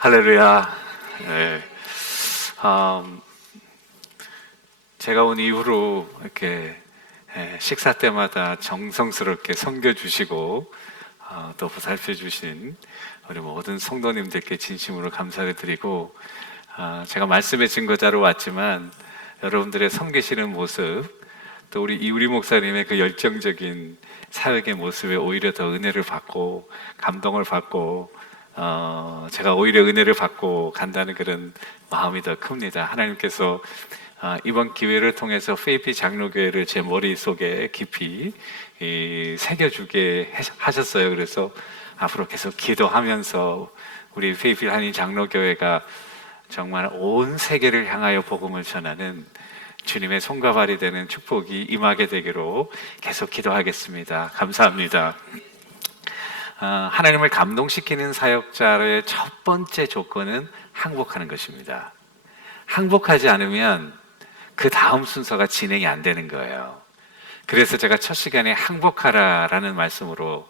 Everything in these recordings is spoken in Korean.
할렐루야. 네. 제가 온 이후로 이렇게 식사 때마다 정성스럽게 섬겨주시고 또 보살펴주신 우리 모든 성도님들께 진심으로 감사를 드리고, 제가 말씀의 증거자로 왔지만 여러분들의 섬기시는 모습, 또 우리 이우리 목사님의 그 열정적인 사역의 모습에 오히려 더 은혜를 받고 감동을 받고, 제가 오히려 은혜를 받고 간다는 그런 마음이 더 큽니다. 하나님께서 이번 기회를 통해서 페이피 장로교회를 제 머릿속에 깊이 새겨주게 하셨어요. 그래서 앞으로 계속 기도하면서 우리 페이피 한인 장로교회가 정말 온 세계를 향하여 복음을 전하는 주님의 손과 발이 되는 축복이 임하게 되기로 계속 기도하겠습니다. 감사합니다. 하나님을 감동시키는 사역자의 첫 번째 조건은 항복하는 것입니다. 항복하지 않으면 그 다음 순서가 진행이 안 되는 거예요. 그래서 제가 첫 시간에 항복하라라는 말씀으로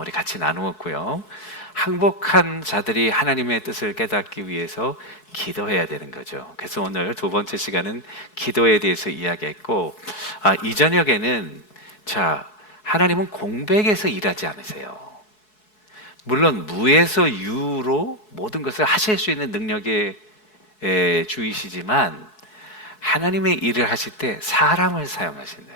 우리 같이 나누었고요. 항복한 자들이 하나님의 뜻을 깨닫기 위해서 기도해야 되는 거죠. 그래서 오늘 두 번째 시간은 기도에 대해서 이야기했고, 이 저녁에는 하나님은 공백에서 일하지 않으세요. 물론 무에서 유로 모든 것을 하실 수 있는 능력의 주이시지만 하나님의 일을 하실 때 사람을 사용하신다.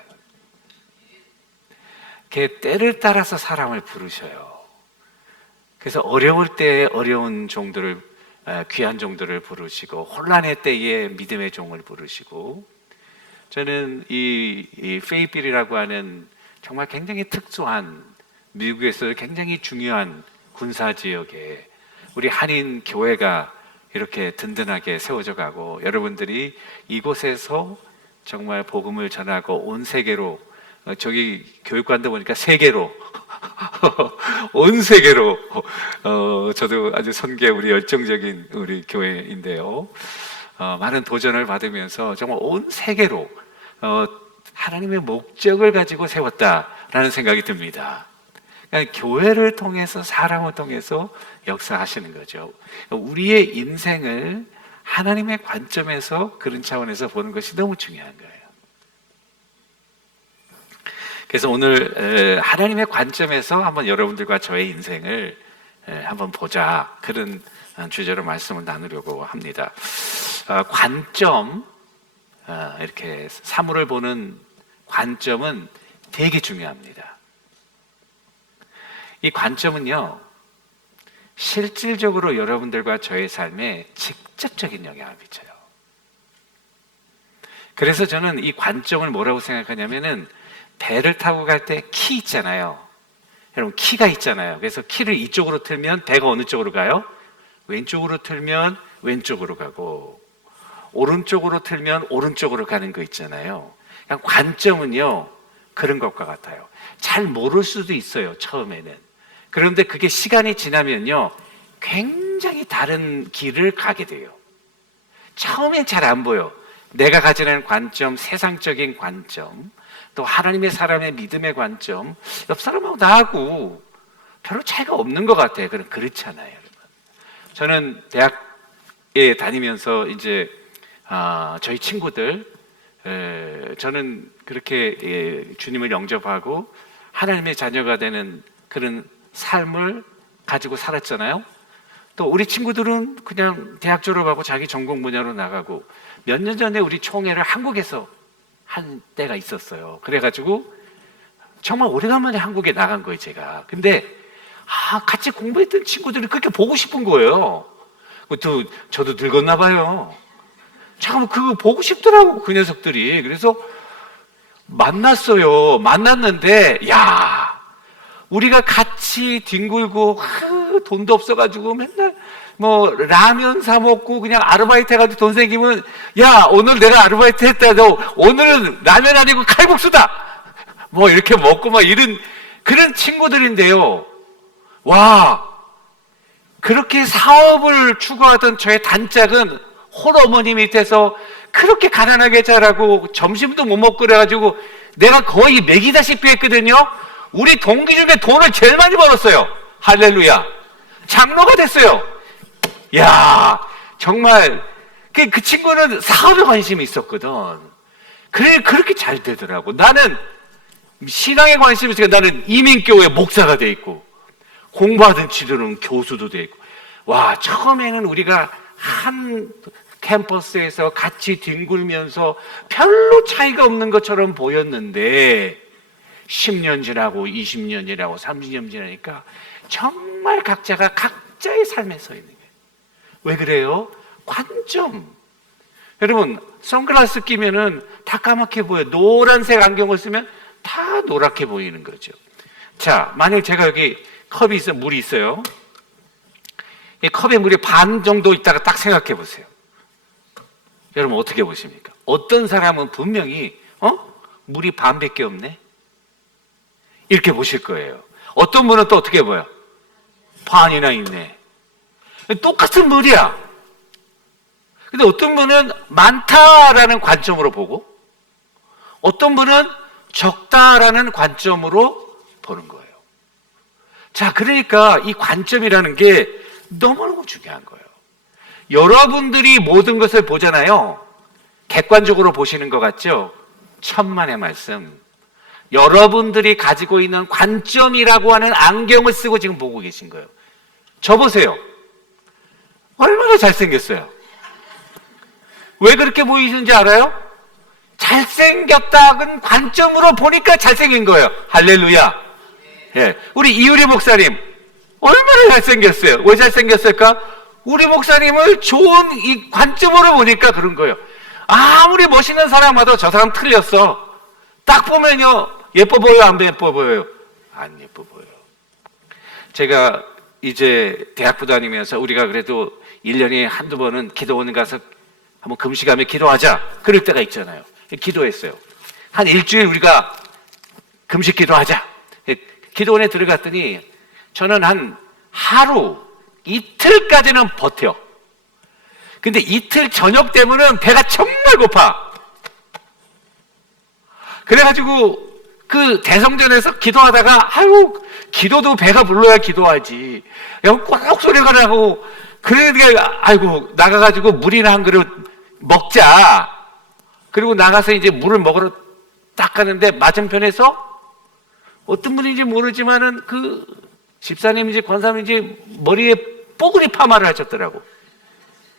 때를 따라서 사람을 부르셔요. 그래서 어려울 때 어려운 종들을, 귀한 종들을 부르시고, 혼란의 때에 믿음의 종을 부르시고, 저는 이 페이빌이라고 하는 정말 굉장히 특수한, 미국에서 굉장히 중요한 군사지역에 우리 한인 교회가 이렇게 든든하게 세워져 가고, 여러분들이 이곳에서 정말 복음을 전하고 온 세계로, 저기 교육관도 보니까 세계로 온 세계로, 저도 아주 선교에 우리 열정적인 우리 교회인데요, 많은 도전을 받으면서 정말 온 세계로 하나님의 목적을 가지고 세웠다라는 생각이 듭니다. 그러니까 교회를 통해서, 사람을 통해서 역사하시는 거죠. 우리의 인생을 하나님의 관점에서, 그런 차원에서 보는 것이 너무 중요한 거예요. 그래서 오늘 하나님의 관점에서 한번 여러분들과 저의 인생을 한번 보자, 그런 주제로 말씀을 나누려고 합니다. 관점, 이렇게 사물을 보는 관점은 되게 중요합니다. 이 관점은요, 실질적으로 여러분들과 저의 삶에 직접적인 영향을 미쳐요. 그래서 저는 이 관점을 뭐라고 생각하냐면은, 배를 타고 갈 때 키 있잖아요. 여러분, 키가 있잖아요. 그래서 키를 이쪽으로 틀면 배가 어느 쪽으로 가요? 왼쪽으로 틀면 왼쪽으로 가고, 오른쪽으로 틀면 오른쪽으로 가는 거 있잖아요. 그냥 관점은요, 그런 것과 같아요. 잘 모를 수도 있어요, 처음에는. 그런데 그게 시간이 지나면요, 굉장히 다른 길을 가게 돼요. 처음엔 잘 안 보여. 내가 가지는 관점, 세상적인 관점, 또 하나님의, 사람의 믿음의 관점, 옆 사람하고 나하고 별로 차이가 없는 것 같아요. 그렇잖아요, 여러분. 저는 대학에 다니면서 이제 저희 친구들, 저는 그렇게 주님을 영접하고 하나님의 자녀가 되는 그런 삶을 가지고 살았잖아요. 또 우리 친구들은 그냥 대학 졸업하고 자기 전공 분야로 나가고, 몇 년 전에 우리 총회를 한국에서 한 때가 있었어요. 그래가지고 정말 오래간만에 한국에 나간 거예요, 제가. 근데 같이 공부했던 친구들이 그렇게 보고 싶은 거예요. 또 저도 늙었나 봐요. 참 그거 보고 싶더라고, 그 녀석들이. 그래서 만났어요. 만났는데, 우리가 같이 뒹굴고, 돈도 없어가지고 맨날 라면 사 먹고 그냥 아르바이트 해가지고 돈 생기면, 오늘 내가 아르바이트 했다, 너 오늘은 라면 아니고 칼국수다, 이렇게 먹고 이런 그런 친구들인데요. 그렇게 사업을 추구하던 저의 단짝은 홀어머니 밑에서 그렇게 가난하게 자라고 점심도 못 먹고 그래가지고 내가 거의 먹이다시피 했거든요. 우리 동기 중에 돈을 제일 많이 벌었어요. 할렐루야. 장로가 됐어요. 야, 정말 그 친구는 사업에 관심이 있었거든. 그래, 그렇게 잘 되더라고. 나는 신앙에 관심이 있으니까 나는 이민교회 목사가 돼 있고, 공부하던 치료는 교수도 돼 있고. 와, 처음에는 우리가 한 캠퍼스에서 같이 뒹굴면서 별로 차이가 없는 것처럼 보였는데 10년 지나고 20년 지나고 30년 지나니까 정말 각자가 각자의 삶에 서 있는 거예요. 왜 그래요? 관점. 여러분, 선글라스 끼면은 다 까맣게 보여요. 노란색 안경을 쓰면 다 노랗게 보이는 거죠. 자, 만약 제가 여기 컵이 있어, 물이 있어요. 이 컵에 물이 반 정도 있다가 딱 생각해 보세요. 여러분 어떻게 보십니까? 어떤 사람은 분명히 물이 반밖에 없네? 이렇게 보실 거예요. 어떤 분은 또 어떻게 보여? 반이나 있네. 똑같은 물이야. 근데 어떤 분은 많다라는 관점으로 보고 어떤 분은 적다라는 관점으로 보는 거예요. 자, 그러니까 이 관점이라는 게 너무너무 중요한 거예요. 여러분들이 모든 것을 보잖아요. 객관적으로 보시는 것 같죠? 천만의 말씀. 여러분들이 가지고 있는 관점이라고 하는 안경을 쓰고 지금 보고 계신 거예요. 저 보세요. 얼마나 잘생겼어요. 왜 그렇게 보이시는지 알아요? 잘생겼다는 관점으로 보니까 잘생긴 거예요. 할렐루야. 예. 우리 이유리 목사님 얼마나 잘생겼어요. 왜 잘생겼을까? 우리 목사님을 좋은 이 관점으로 보니까 그런 거예요. 아무리 멋있는 사람 와도 저 사람 틀렸어. 딱 보면요, 예뻐 보여, 안 예뻐 보여요? 안 예뻐 보여요. 제가 이제 대학부 다니면서 우리가 그래도 1년에 한두 번은 기도원 가서 한번 금식하며 기도하자. 그럴 때가 있잖아요. 기도했어요. 한 일주일 우리가 금식 기도하자. 기도원에 들어갔더니 저는 한 하루, 이틀까지는 버텨. 근데 이틀 저녁 되면은 배가 정말 고파. 그래가지고 그 대성전에서 기도하다가 아유, 기도도 배가 불러야 기도하지. 꼭 소리가 나고 그러니까 아이고 나가가지고 물이나 한 그릇 먹자. 그리고 나가서 이제 물을 먹으러 딱 가는데 맞은편에서 어떤 분인지 모르지만은 그 집사님인지 권사님인지 머리에 뽀글이 파마를 하셨더라고.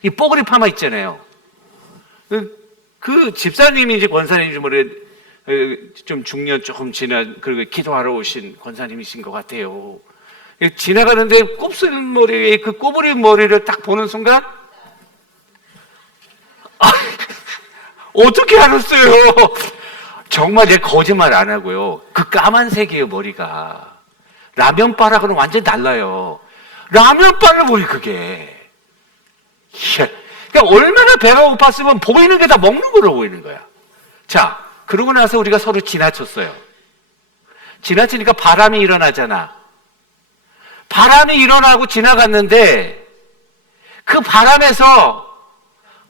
이 뽀글이 파마 있잖아요. 그 집사님인지 권사님인지 모르 좀 중년 조금 지난 그리고 기도하러 오신 권사님이신 것 같아요. 지나가는데 곱슬 머리에 그 꼬부리 머리를 딱 보는 순간 어떻게 알았어요? 정말 내가 거짓말 안 하고요. 그 까만색이에요, 머리가. 라면바라고는 완전히 달라요. 라면바를 보이 그게. 그러니까 얼마나 배가 고팠으면 보이는 게 다 먹는 거로 보이는 거야. 자, 그러고 나서 우리가 서로 지나쳤어요. 지나치니까 바람이 일어나잖아. 바람이 일어나고 지나갔는데 그 바람에서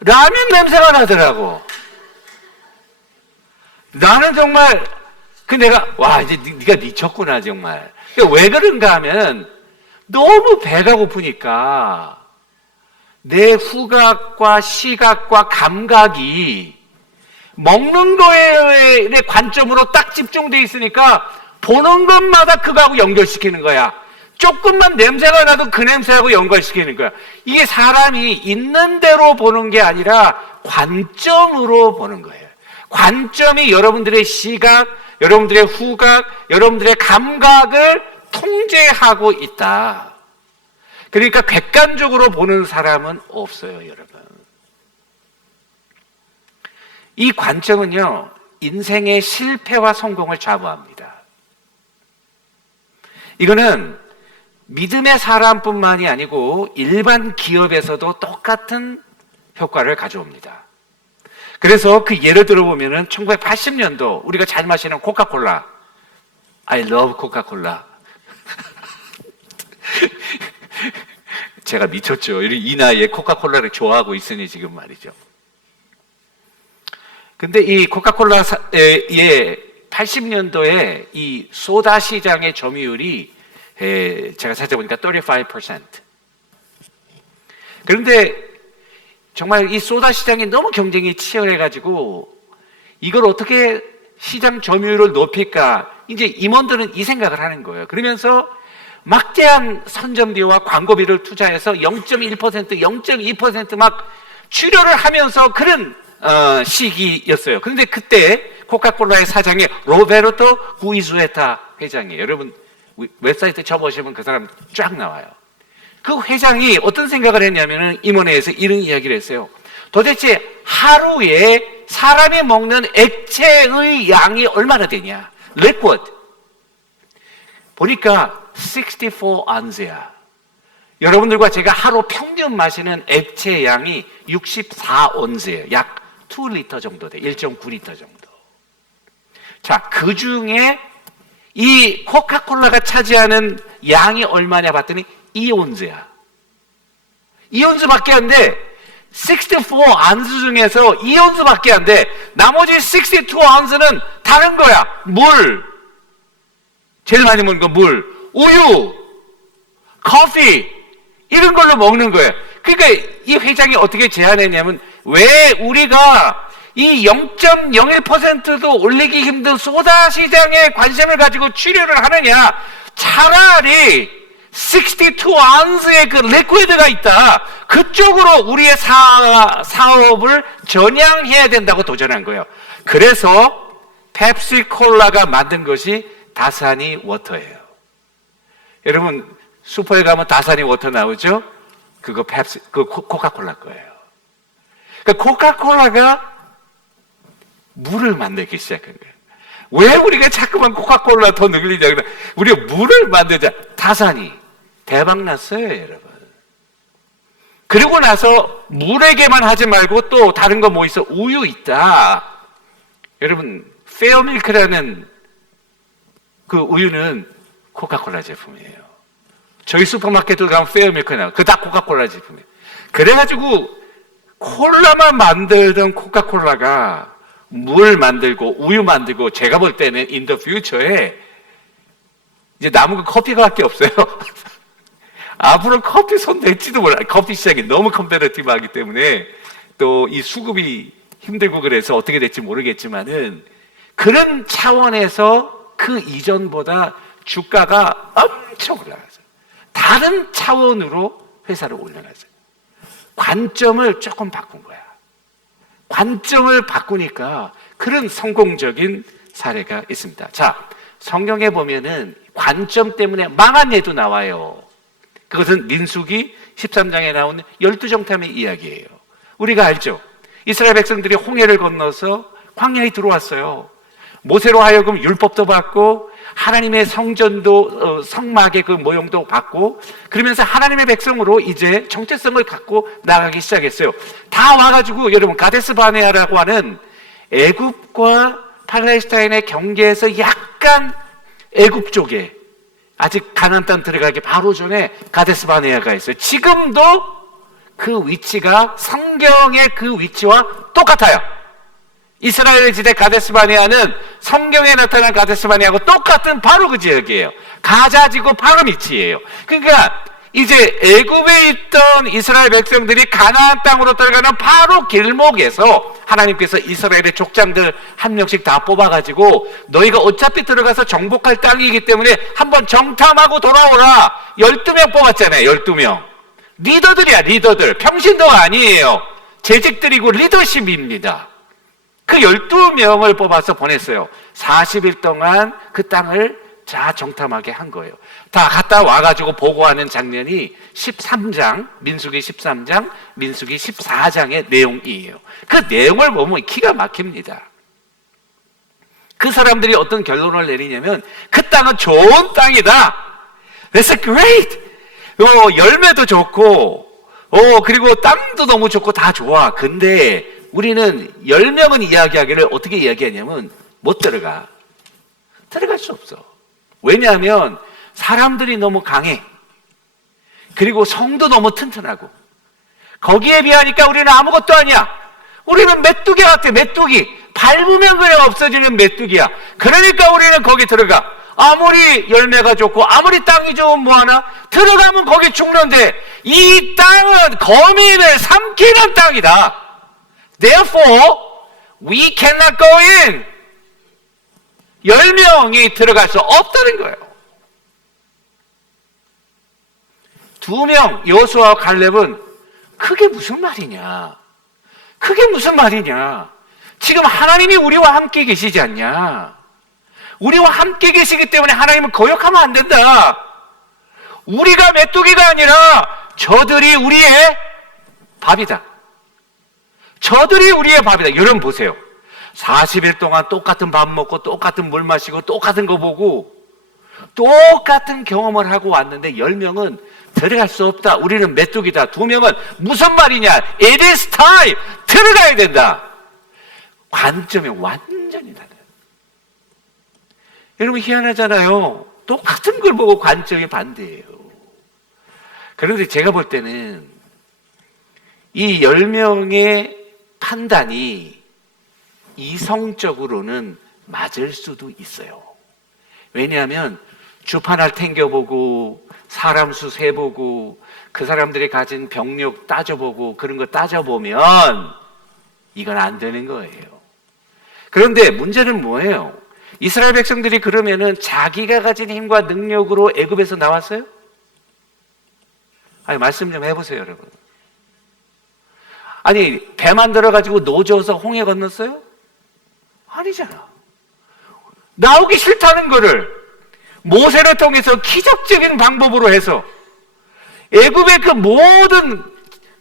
라면 냄새가 나더라고. 나는 정말 내가 와 이제 네가 미쳤구나 정말. 왜 그런가 하면 너무 배가 고프니까 내 후각과 시각과 감각이 먹는 거에 관점으로 딱 집중돼 있으니까 보는 것마다 그거하고 연결시키는 거야. 조금만 냄새가 나도 그 냄새하고 연결시키는 거야. 이게 사람이 있는 대로 보는 게 아니라 관점으로 보는 거예요. 관점이 여러분들의 시각, 여러분들의 후각, 여러분들의 감각을 통제하고 있다. 그러니까 객관적으로 보는 사람은 없어요, 여러분. 이 관점은요, 인생의 실패와 성공을 좌우합니다. 이거는 믿음의 사람뿐만이 아니고 일반 기업에서도 똑같은 효과를 가져옵니다. 그래서 그 예를 들어보면은 1980년도 우리가 잘 마시는 코카콜라. I love 코카콜라. 제가 미쳤죠. 이 나이에 코카콜라를 좋아하고 있으니 지금 말이죠. 근데 이 코카콜라의 80년도에 이 소다 시장의 점유율이 제가 찾아보니까 35%. 그런데 정말 이 소다 시장이 너무 경쟁이 치열해가지고 이걸 어떻게 시장 점유율을 높일까? 이제 임원들은 이 생각을 하는 거예요. 그러면서 막대한 선전비와 광고비를 투자해서 0.1%, 0.2%막 출혈을 하면서 그런 시기였어요. 그런데 그때 코카콜라의 사장이 로베르토 구이주에타 회장이에요. 여러분 웹사이트 쳐보시면 그 사람 쫙 나와요. 그 회장이 어떤 생각을 했냐면은 임원회에서 이런 이야기를 했어요. 도대체 하루에 사람이 먹는 액체의 양이 얼마나 되냐? liquid. 보니까 64언스야. 여러분들과 제가 하루 평균 마시는 액체 양이 64언스예요. 약 2리터 정도 돼. 1.9리터 정도. 자, 그 중에 이 코카콜라가 차지하는 양이 얼마냐 봤더니 2언스야. 2언스밖에 안 돼. 64언스 중에서 2언스밖에 안 돼. 나머지 62언스는 다른 거야. 물. 제일 많이 먹는 거 물. 우유. 커피. 이런 걸로 먹는 거예요. 그러니까 이 회장이 어떻게 제안했냐면 왜 우리가 이 0.01%도 올리기 힘든 소다 시장에 관심을 가지고 출혈을 하느냐. 차라리 62언스의 그 리퀴드가 있다. 그쪽으로 우리의 사업을 전향해야 된다고 도전한 거예요. 그래서 펩시콜라가 만든 것이 다사니 워터예요. 여러분 슈퍼에 가면 다사니 워터 나오죠? 그거 코카콜라 거예요. 그러니까 코카콜라가 물을 만들기 시작한 거예요. 왜 우리가 자꾸만 코카콜라 더 늘리냐? 우리가 물을 만들자. 다사니 대박 났어요, 여러분. 그리고 나서 물에게만 하지 말고 또 다른 거 뭐 있어? 우유 있다. 여러분, 페어밀크라는 그 우유는 코카콜라 제품이에요. 저희 슈퍼마켓에 가면 페어밀크 나와요. 그거 다 코카콜라 제품이에요. 그래가지고 콜라만 만들던 코카콜라가 물 만들고 우유 만들고 제가 볼 때는 in the future에 이제 남은 건 커피밖에 없어요. 앞으로 커피 손 댈지도 몰라요. 커피 시장이 너무 컴페티티브하기 때문에 또 이 수급이 힘들고 그래서 어떻게 될지 모르겠지만은 그런 차원에서 그 이전보다 주가가 엄청 올라갔어요. 다른 차원으로 회사를 올려놨어요. 관점을 조금 바꾼 거야. 관점을 바꾸니까 그런 성공적인 사례가 있습니다. 자, 성경에 보면은 관점 때문에 망한 예도 나와요. 그것은 민수기 13장에 나오는 12정탐의 이야기예요. 우리가 알죠? 이스라엘 백성들이 홍해를 건너서 광야에 들어왔어요. 모세로 하여금 율법도 받고 하나님의 성전도 성막의 그 모형도 받고 그러면서 하나님의 백성으로 이제 정체성을 갖고 나가기 시작했어요. 다 와가지고 여러분 가데스 바네아라고 하는 애굽과 팔레스타인의 경계에서 약간 애굽 쪽에 아직 가나안 땅 들어가기 바로 전에 가데스 바네아가 있어요. 지금도 그 위치가 성경의 그 위치와 똑같아요. 이스라엘 지대 가데스 바네아는 성경에 나타난 가데스 바네아하고 똑같은 바로 그 지역이에요. 가자지구 바로 밑이에요. 그러니까 이제 애굽에 있던 이스라엘 백성들이 가나안 땅으로 들어가는 바로 길목에서 하나님께서 이스라엘의 족장들 한 명씩 다 뽑아가지고 너희가 어차피 들어가서 정복할 땅이기 때문에 한번 정탐하고 돌아오라. 12명 뽑았잖아요. 12명. 리더들이야, 리더들. 평신도가 아니에요. 재직들이고 리더십입니다. 그 12명을 뽑아서 보냈어요. 40일 동안 그 땅을 자 정탐하게 한 거예요. 다 갔다 와가지고 보고하는 장면이 13장, 민수기 13장, 민수기 14장의 내용이에요. 그 내용을 보면 기가 막힙니다. 그 사람들이 어떤 결론을 내리냐면 그 땅은 좋은 땅이다. That's great. 열매도 좋고, 그리고 땅도 너무 좋고 다 좋아. 근데 우리는 10명은 이야기하기를 어떻게 이야기하냐면 못 들어가. 들어갈 수 없어. 왜냐하면 사람들이 너무 강해. 그리고 성도 너무 튼튼하고. 거기에 비하니까 우리는 아무것도 아니야. 우리는 메뚜기 같아, 메뚜기. 밟으면 그냥 없어지는 메뚜기야. 그러니까 우리는 거기 들어가. 아무리 열매가 좋고 아무리 땅이 좋으면 뭐하나? 들어가면 거기 죽는데 이 땅은 거민을 삼키는 땅이다. Therefore, we cannot go in. 10명이 들어갈 수 없다는 거예요. 2명, 여호수아와 갈렙은 그게 무슨 말이냐? 그게 무슨 말이냐? 지금 하나님이 우리와 함께 계시지 않냐? 우리와 함께 계시기 때문에 하나님은 거역하면 안 된다. 우리가 메뚜기가 아니라 저들이 우리의 밥이다. 저들이 우리의 밥이다. 여러분 보세요. 40일 동안 똑같은 밥 먹고 똑같은 물 마시고 똑같은 거 보고 똑같은 경험을 하고 왔는데 10명은 들어갈 수 없다. 우리는 메뚜기다. 2명은 무슨 말이냐? It is time. 들어가야 된다. 관점이 완전히 달라요. 여러분 희한하잖아요. 똑같은 걸 보고 관점이 반대예요. 그런데 제가 볼 때는 이 10명의 판단이 이성적으로는 맞을 수도 있어요. 왜냐하면 주판을 탱겨보고 사람 수 세보고 그 사람들이 가진 병력 따져보고 그런 거 따져보면 이건 안 되는 거예요. 그런데 문제는 뭐예요? 이스라엘 백성들이 그러면은 자기가 가진 힘과 능력으로 애굽에서 나왔어요? 아니 말씀 좀 해보세요, 여러분. 아니 배 만들어가지고 노져서 홍해 건넜어요? 아니잖아. 나오기 싫다는 거를 모세를 통해서 기적적인 방법으로 해서 애굽의 그 모든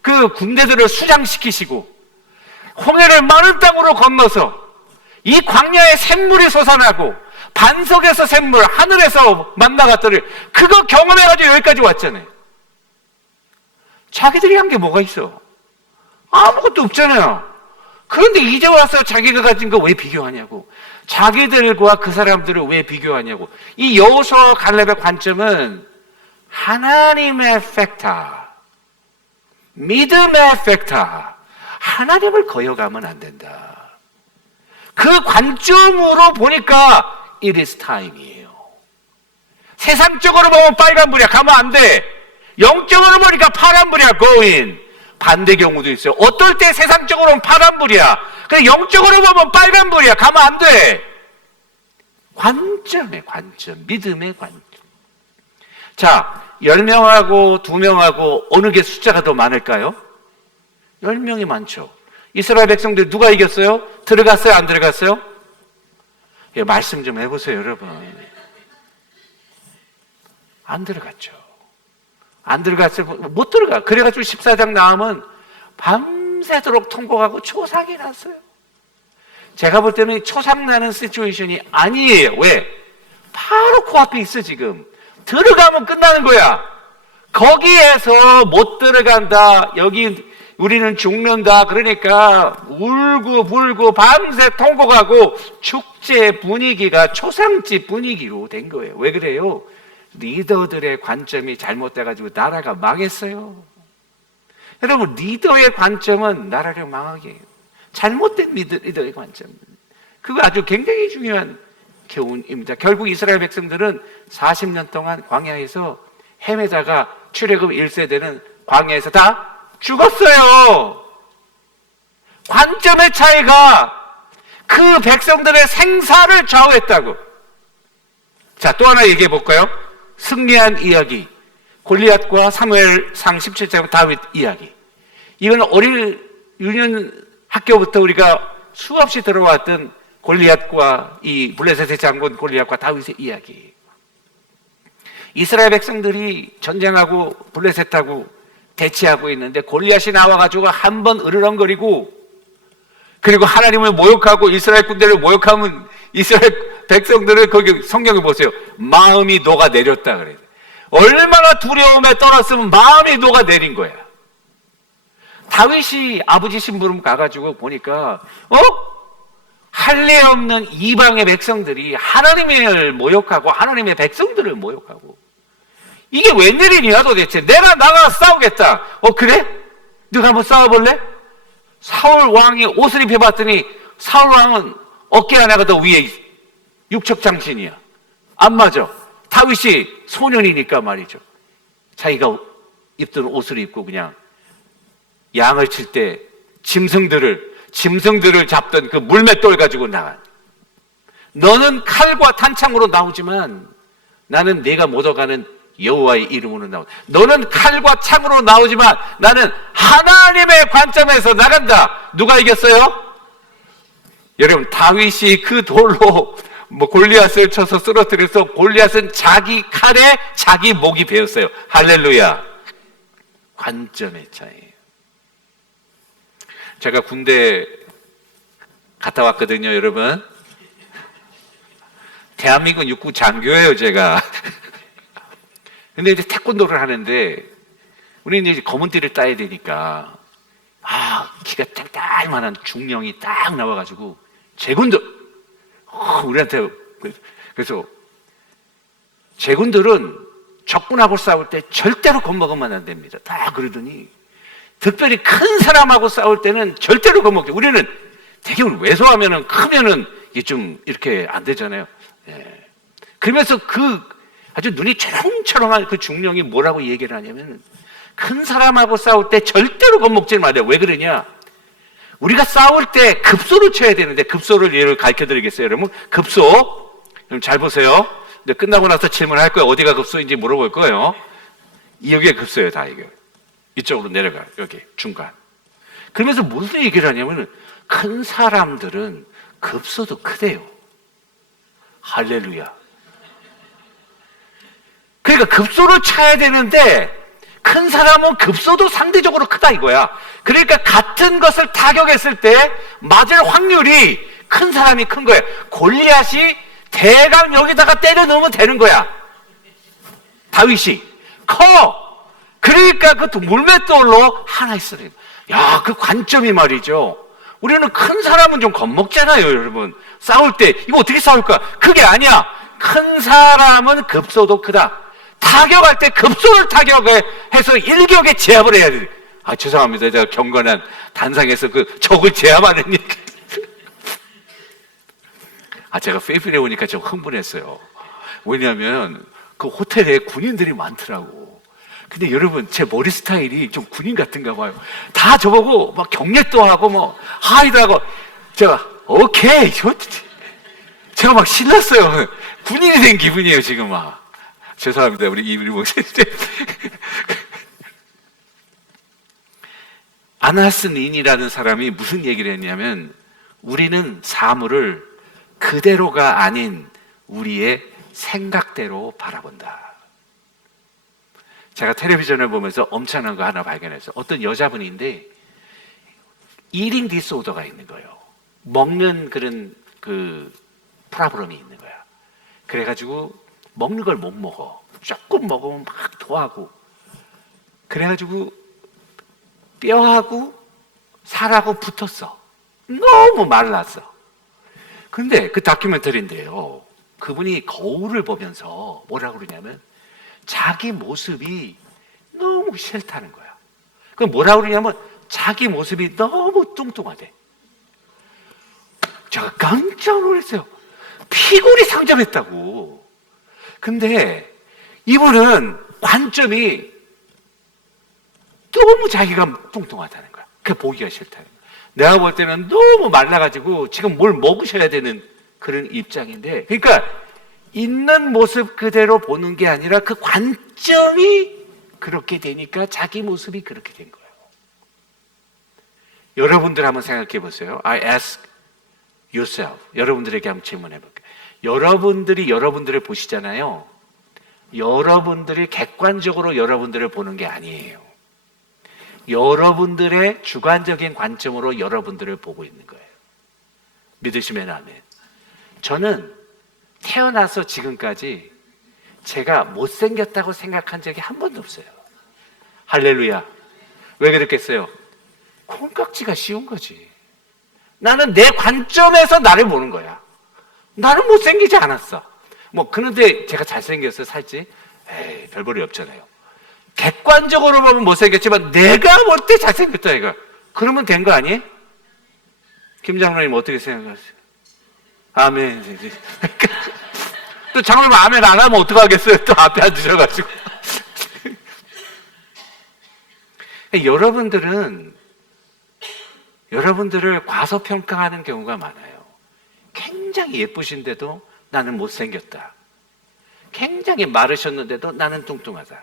그 군대들을 수장시키시고 홍해를 마른 땅으로 건너서 이 광야에 샘물이 솟아나고 반석에서 샘물, 하늘에서 만나갔더니 그거 경험해가지고 여기까지 왔잖아요. 자기들이 한 게 뭐가 있어? 아무것도 없잖아요. 그런데 이제 와서 자기가 가진 거 왜 비교하냐고. 자기들과 그 사람들을 왜 비교하냐고. 이 여호수아와 갈렙의 관점은 하나님의 팩터, 믿음의 팩터, 하나님을 거역하면 안 된다. 그 관점으로 보니까 it is time이에요. 세상적으로 보면 빨간불이야. 가면 안 돼. 영적으로 보니까 파란불이야. go in. 반대 경우도 있어요. 어떨 때 세상적으로는 파란불이야. 그래 영적으로 보면 빨간불이야. 가면 안 돼. 관점의 관점, 믿음의 관점. 자, 10명하고 2명하고 어느 게 숫자가 더 많을까요? 10명이 많죠. 이스라엘 백성들 누가 이겼어요? 들어갔어요? 안 들어갔어요? 예, 말씀 좀 해보세요, 여러분. 안 들어갔죠. 안 들어갔어요. 못 들어가. 그래가지고 14장 나오면 밤새도록 통곡하고 초상이 났어요. 제가 볼 때는 초상 나는 시츄에이션이 아니에요. 왜? 바로 코앞에 있어 지금. 들어가면 끝나는 거야. 거기에서 못 들어간다. 여기 우리는 죽는다. 그러니까 울고 불고 밤새 통곡하고 축제 분위기가 초상집 분위기로 된 거예요. 왜 그래요? 리더들의 관점이 잘못돼가지고 나라가 망했어요. 여러분 리더의 관점은 나라를 망하게 해요. 잘못된 리더의 관점. 그거 아주 굉장히 중요한 교훈입니다. 결국 이스라엘 백성들은 40년 동안 광야에서 헤매다가 출애굽 1세대는 광야에서 다 죽었어요. 관점의 차이가 그 백성들의 생사를 좌우했다고. 자, 또 하나 얘기해 볼까요? 승리한 이야기. 골리앗과 사무엘상 17장 다윗 이야기. 이건 어릴 유년 학교부터 우리가 수없이 들어왔던 골리앗과 이 블레셋의 장군 골리앗과 다윗의 이야기. 이스라엘 백성들이 전쟁하고 블레셋하고 대치하고 있는데 골리앗이 나와가지고 한 번 으르렁거리고 그리고 하나님을 모욕하고 이스라엘 군대를 모욕하면 이스라엘 백성들을 거기 성경에 보세요. 마음이 녹아내렸다 그래요. 얼마나 두려움에 떨었으면 마음이 녹아내린 거야. 다윗이 아버지 심부름 가가지고 보니까 할례 없는 이방의 백성들이 하나님을 모욕하고 하나님의 백성들을 모욕하고 이게 웬일이냐 도대체. 내가 나가 싸우겠다. 그래? 네가 한번 싸워볼래? 사울 왕이 옷을 입혀봤더니 사울 왕은 어깨 하나가 더 위에 육척장신이야. 안 맞아. 다윗이 소년이니까 말이죠. 자기가 입던 옷을 입고 그냥 양을 칠 때 짐승들을 잡던 그 물맷돌 가지고 나간. 너는 칼과 탄창으로 나오지만 나는 네가 못 얻어가는 여호와의 이름으로 나온다. 너는 칼과 창으로 나오지만 나는 하나님의 관점에서 나간다. 누가 이겼어요? 여러분, 다윗이 그 돌로 골리앗을 쳐서 쓰러뜨려서 골리앗은 자기 칼에 자기 목이 베었어요. 할렐루야. 관점의 차이예요. 제가 군대 갔다 왔거든요, 여러분. 대한민국 육군 장교예요, 제가. 근데 이제 태권도를 하는데 우리는 이제 검은 띠를 따야 되니까 키가 딱딱만한 중령이 딱 나와가지고 제군들 우리한테 그래서 제군들은 적군하고 싸울 때 절대로 겁먹으면 안 됩니다. 다 그러더니 특별히 큰 사람하고 싸울 때는 절대로 겁먹지. 우리는 대개는 왜소하면은 크면은 이게 좀 이렇게 안 되잖아요. 예. 그러면서 아주 눈이 초롱초롱한 그 중령이 뭐라고 얘기를 하냐면 큰 사람하고 싸울 때 절대로 겁먹지 말이야. 왜 그러냐? 우리가 싸울 때 급소를 쳐야 되는데 급소를 예를 가르쳐 드리겠어요, 여러분. 급소. 그럼 잘 보세요. 근데 끝나고 나서 질문할 거예요. 어디가 급소인지 물어볼 거예요. 여기가 급소예요, 다 이거. 이쪽으로 내려가. 여기 중간. 그러면서 무슨 얘기를 하냐면 큰 사람들은 급소도 크대요. 할렐루야. 그러니까 급소를 쳐야 되는데 큰 사람은 급소도 상대적으로 크다 이거야. 그러니까 같은 것을 타격했을 때 맞을 확률이 큰 사람이 큰 거야. 골리앗이 대강 여기다가 때려 넣으면 되는 거야. 다윗이 커. 그러니까 그 물맷돌로 하나 있어요. 야, 그 관점이 말이죠. 우리는 큰 사람은 좀 겁먹잖아요, 여러분. 싸울 때 이거 어떻게 싸울까? 그게 아니야. 큰 사람은 급소도 크다. 타격할 때 급소를 타격해서 일격에 제압을 해야 돼. 죄송합니다. 제가 경건한 단상에서 그 적을 제압하는 얘기. 제가 필리핀에 오니까 좀 흥분했어요. 왜냐하면 그 호텔에 군인들이 많더라고. 근데 여러분, 제 머리 스타일이 좀 군인 같은가 봐요. 다 저보고 막 경례도 하고 하이도 하고. 제가 오케이. 제가 막 신났어요. 군인이 된 기분이에요, 지금 막. 죄송합니다. 우리 이민희 목사님. 아나스닌이라는 사람이 무슨 얘기를 했냐면 우리는 사물을 그대로가 아닌 우리의 생각대로 바라본다. 제가 텔레비전을 보면서 엄청난 거 하나 발견했어요. 어떤 여자분인데 이팅 디스오더가 있는 거예요. 먹는 그런 그 프라브럼이 있는 거야. 그래가지고 먹는 걸 못 먹어. 조금 먹으면 막 토하고. 그래가지고 뼈하고 살하고 붙었어. 너무 말랐어. 근데 그 다큐멘터리인데요. 그분이 거울을 보면서 뭐라고 그러냐면 자기 모습이 너무 싫다는 거야. 그 뭐라고 그러냐면 자기 모습이 너무 뚱뚱하대. 제가 깜짝 놀랐어요. 피골이 상접했다고. 근데 이분은 관점이 너무 자기가 뚱뚱하다는 거야. 그게 보기가 싫다는 거야. 내가 볼 때는 너무 말라가지고 지금 뭘 먹으셔야 되는 그런 입장인데, 그러니까 있는 모습 그대로 보는 게 아니라 그 관점이 그렇게 되니까 자기 모습이 그렇게 된 거예요. 여러분들 한번 생각해 보세요. I ask yourself. 여러분들에게 한번 질문해 볼게요. 여러분들이 여러분들을 보시잖아요. 여러분들이 객관적으로 여러분들을 보는 게 아니에요. 여러분들의 주관적인 관점으로 여러분들을 보고 있는 거예요. 믿으시면 아멘. 저는 태어나서 지금까지 제가 못생겼다고 생각한 적이 한 번도 없어요. 할렐루야. 왜 그랬겠어요? 콩깍지가 씌운 거지. 나는 내 관점에서 나를 보는 거야. 나는 못생기지 않았어. 그런데 제가 잘생겼어요, 살찌? 에이, 별 볼이 없잖아요. 객관적으로 보면 못생겼지만 내가 볼 때 잘생겼다 이거. 그러면 된 거 아니에요? 김 장로님 어떻게 생각하세요? 아멘. 또 장로님 아멘 안 하면 어떡하겠어요? 또 앞에 앉으셔가지고. 여러분들을 과소평가하는 경우가 많아요. 굉장히 예쁘신데도 나는 못생겼다. 굉장히 마르셨는데도 나는 뚱뚱하다.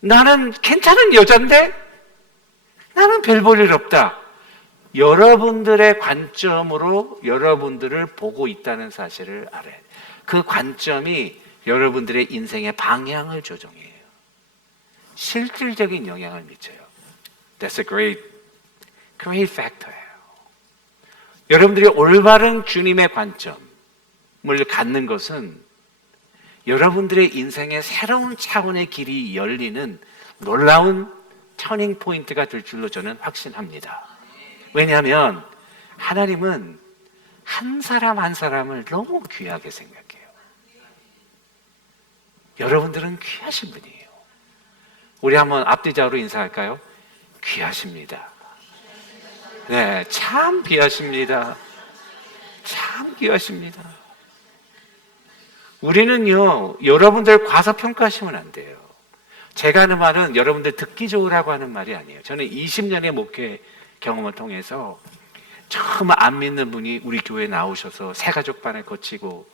나는 괜찮은 여잔데 나는 별 볼 일 없다. 여러분들의 관점으로 여러분들을 보고 있다는 사실을 알아야 돼요. 그 관점이 여러분들의 인생의 방향을 조정해요. 실질적인 영향을 미쳐요. That's a great factor예요. 여러분들이 올바른 주님의 관점을 갖는 것은 여러분들의 인생의 새로운 차원의 길이 열리는 놀라운 터닝 포인트가 될 줄로 저는 확신합니다. 왜냐하면 하나님은 한 사람 한 사람을 너무 귀하게 생각해요. 여러분들은 귀하신 분이에요. 우리 한번 앞뒤자로 인사할까요? 귀하십니다. 네, 참 귀하십니다. 참 귀하십니다. 우리는요, 여러분들 과소평가하시면 안 돼요. 제가 하는 말은 여러분들 듣기 좋으라고 하는 말이 아니에요. 저는 20년의 목회 경험을 통해서 처음 안 믿는 분이 우리 교회에 나오셔서 새가족반을 거치고,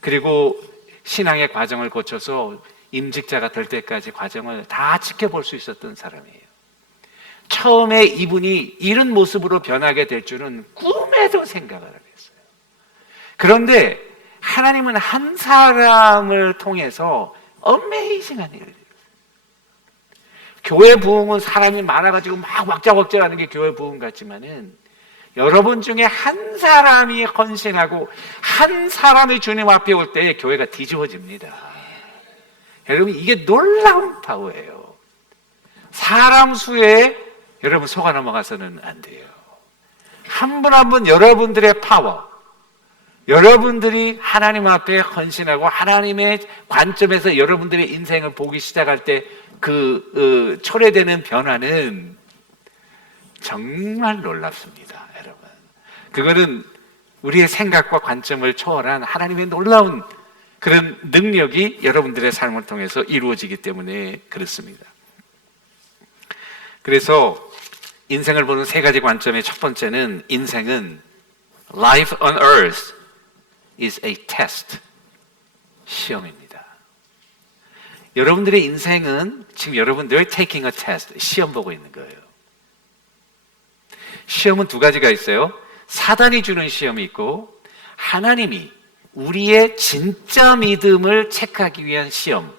그리고 신앙의 과정을 거쳐서 임직자가 될 때까지 과정을 다 지켜볼 수 있었던 사람이에요. 처음에 이분이 이런 모습으로 변하게 될 줄은 꿈에도 생각을 안 했어요. 그런데 하나님은 한 사람을 통해서 어메이징한 일을 이루어요. 교회 부흥은 사람이 많아가지고 막 왁자왁자하는 게 교회 부흥 같지만은 여러분 중에 한 사람이 헌신하고 한 사람이 주님 앞에 올 때 교회가 뒤집어집니다. 여러분, 이게 놀라운 파워예요. 사람 수에 여러분 속아 넘어가서는 안 돼요. 한 분 한 분 여러분들의 파워, 여러분들이 하나님 앞에 헌신하고 하나님의 관점에서 여러분들의 인생을 보기 시작할 때 초래되는 변화는 정말 놀랍습니다, 여러분. 그거는 우리의 생각과 관점을 초월한 하나님의 놀라운 그런 능력이 여러분들의 삶을 통해서 이루어지기 때문에 그렇습니다. 그래서 인생을 보는 세 가지 관점의 첫 번째는, 인생은 Life on earth is a test. 시험입니다. 여러분들의 인생은 지금 여러분들 taking a test, 시험 보고 있는 거예요. 시험은 두 가지가 있어요. 사단이 주는 시험이 있고, 하나님이 우리의 진짜 믿음을 체크하기 위한 시험.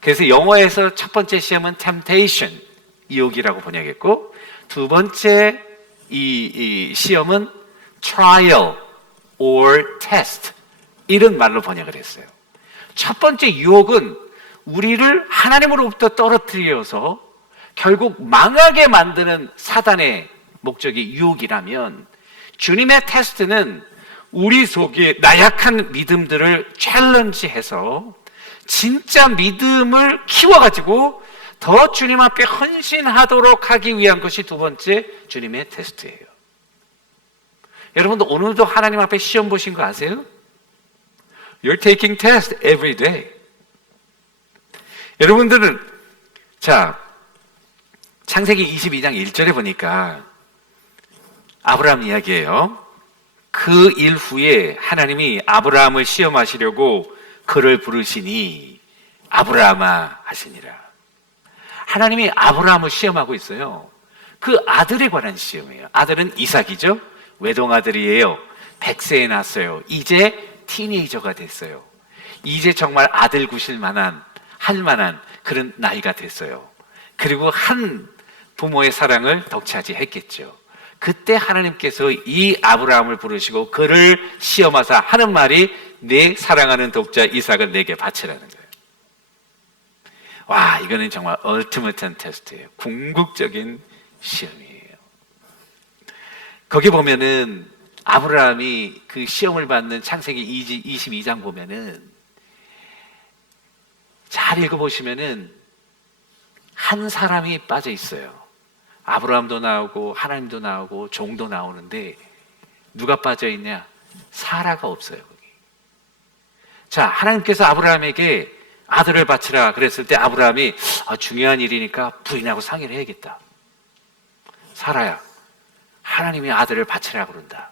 그래서 영어에서 첫 번째 시험은 temptation, 유혹이라고 번역했고, 두 번째 이 시험은 trial or test, 이런 말로 번역을 했어요. 첫 번째 유혹은 우리를 하나님으로부터 떨어뜨려서 결국 망하게 만드는 사단의 목적이 유혹이라면, 주님의 테스트는 우리 속에 나약한 믿음들을 챌린지해서 진짜 믿음을 키워가지고 더 주님 앞에 헌신하도록 하기 위한 것이 두 번째 주님의 테스트예요. 여러분도 오늘도 하나님 앞에 시험 보신 거 아세요? You're taking test every day. 여러분들은, 자, 창세기 22장 1절에 보니까 아브라함 이야기예요. 그 일 후에 하나님이 아브라함을 시험하시려고 그를 부르시니 아브라함아 하시니라. 하나님이 아브라함을 시험하고 있어요. 그 아들에 관한 시험이에요. 아들은 이삭이죠. 외동아들이에요. 100세에 낳았어요. 이제 티네이저가 됐어요. 이제 정말 아들 구실 만한, 할 만한 그런 나이가 됐어요. 그리고 한 부모의 사랑을 덕차지했겠죠. 그때 하나님께서 이 아브라함을 부르시고 그를 시험하사 하는 말이, 내 사랑하는 독자 이삭을 내게 바치라는 거예요. 와, 이거는 정말 얼티밋한 테스트예요. 궁극적인 시험이에요. 거기 보면은 아브라함이 그 시험을 받는 창세기 22장 보면은, 잘 읽어보시면은 한 사람이 빠져 있어요. 아브라함도 나오고 하나님도 나오고 종도 나오는데 누가 빠져 있냐? 사라가 없어요. 거기. 자, 하나님께서 아브라함에게 아들을 바치라 그랬을 때 아브라함이 중요한 일이니까 부인하고 상의를 해야겠다. 사라야, 하나님이 아들을 바치라 그런다.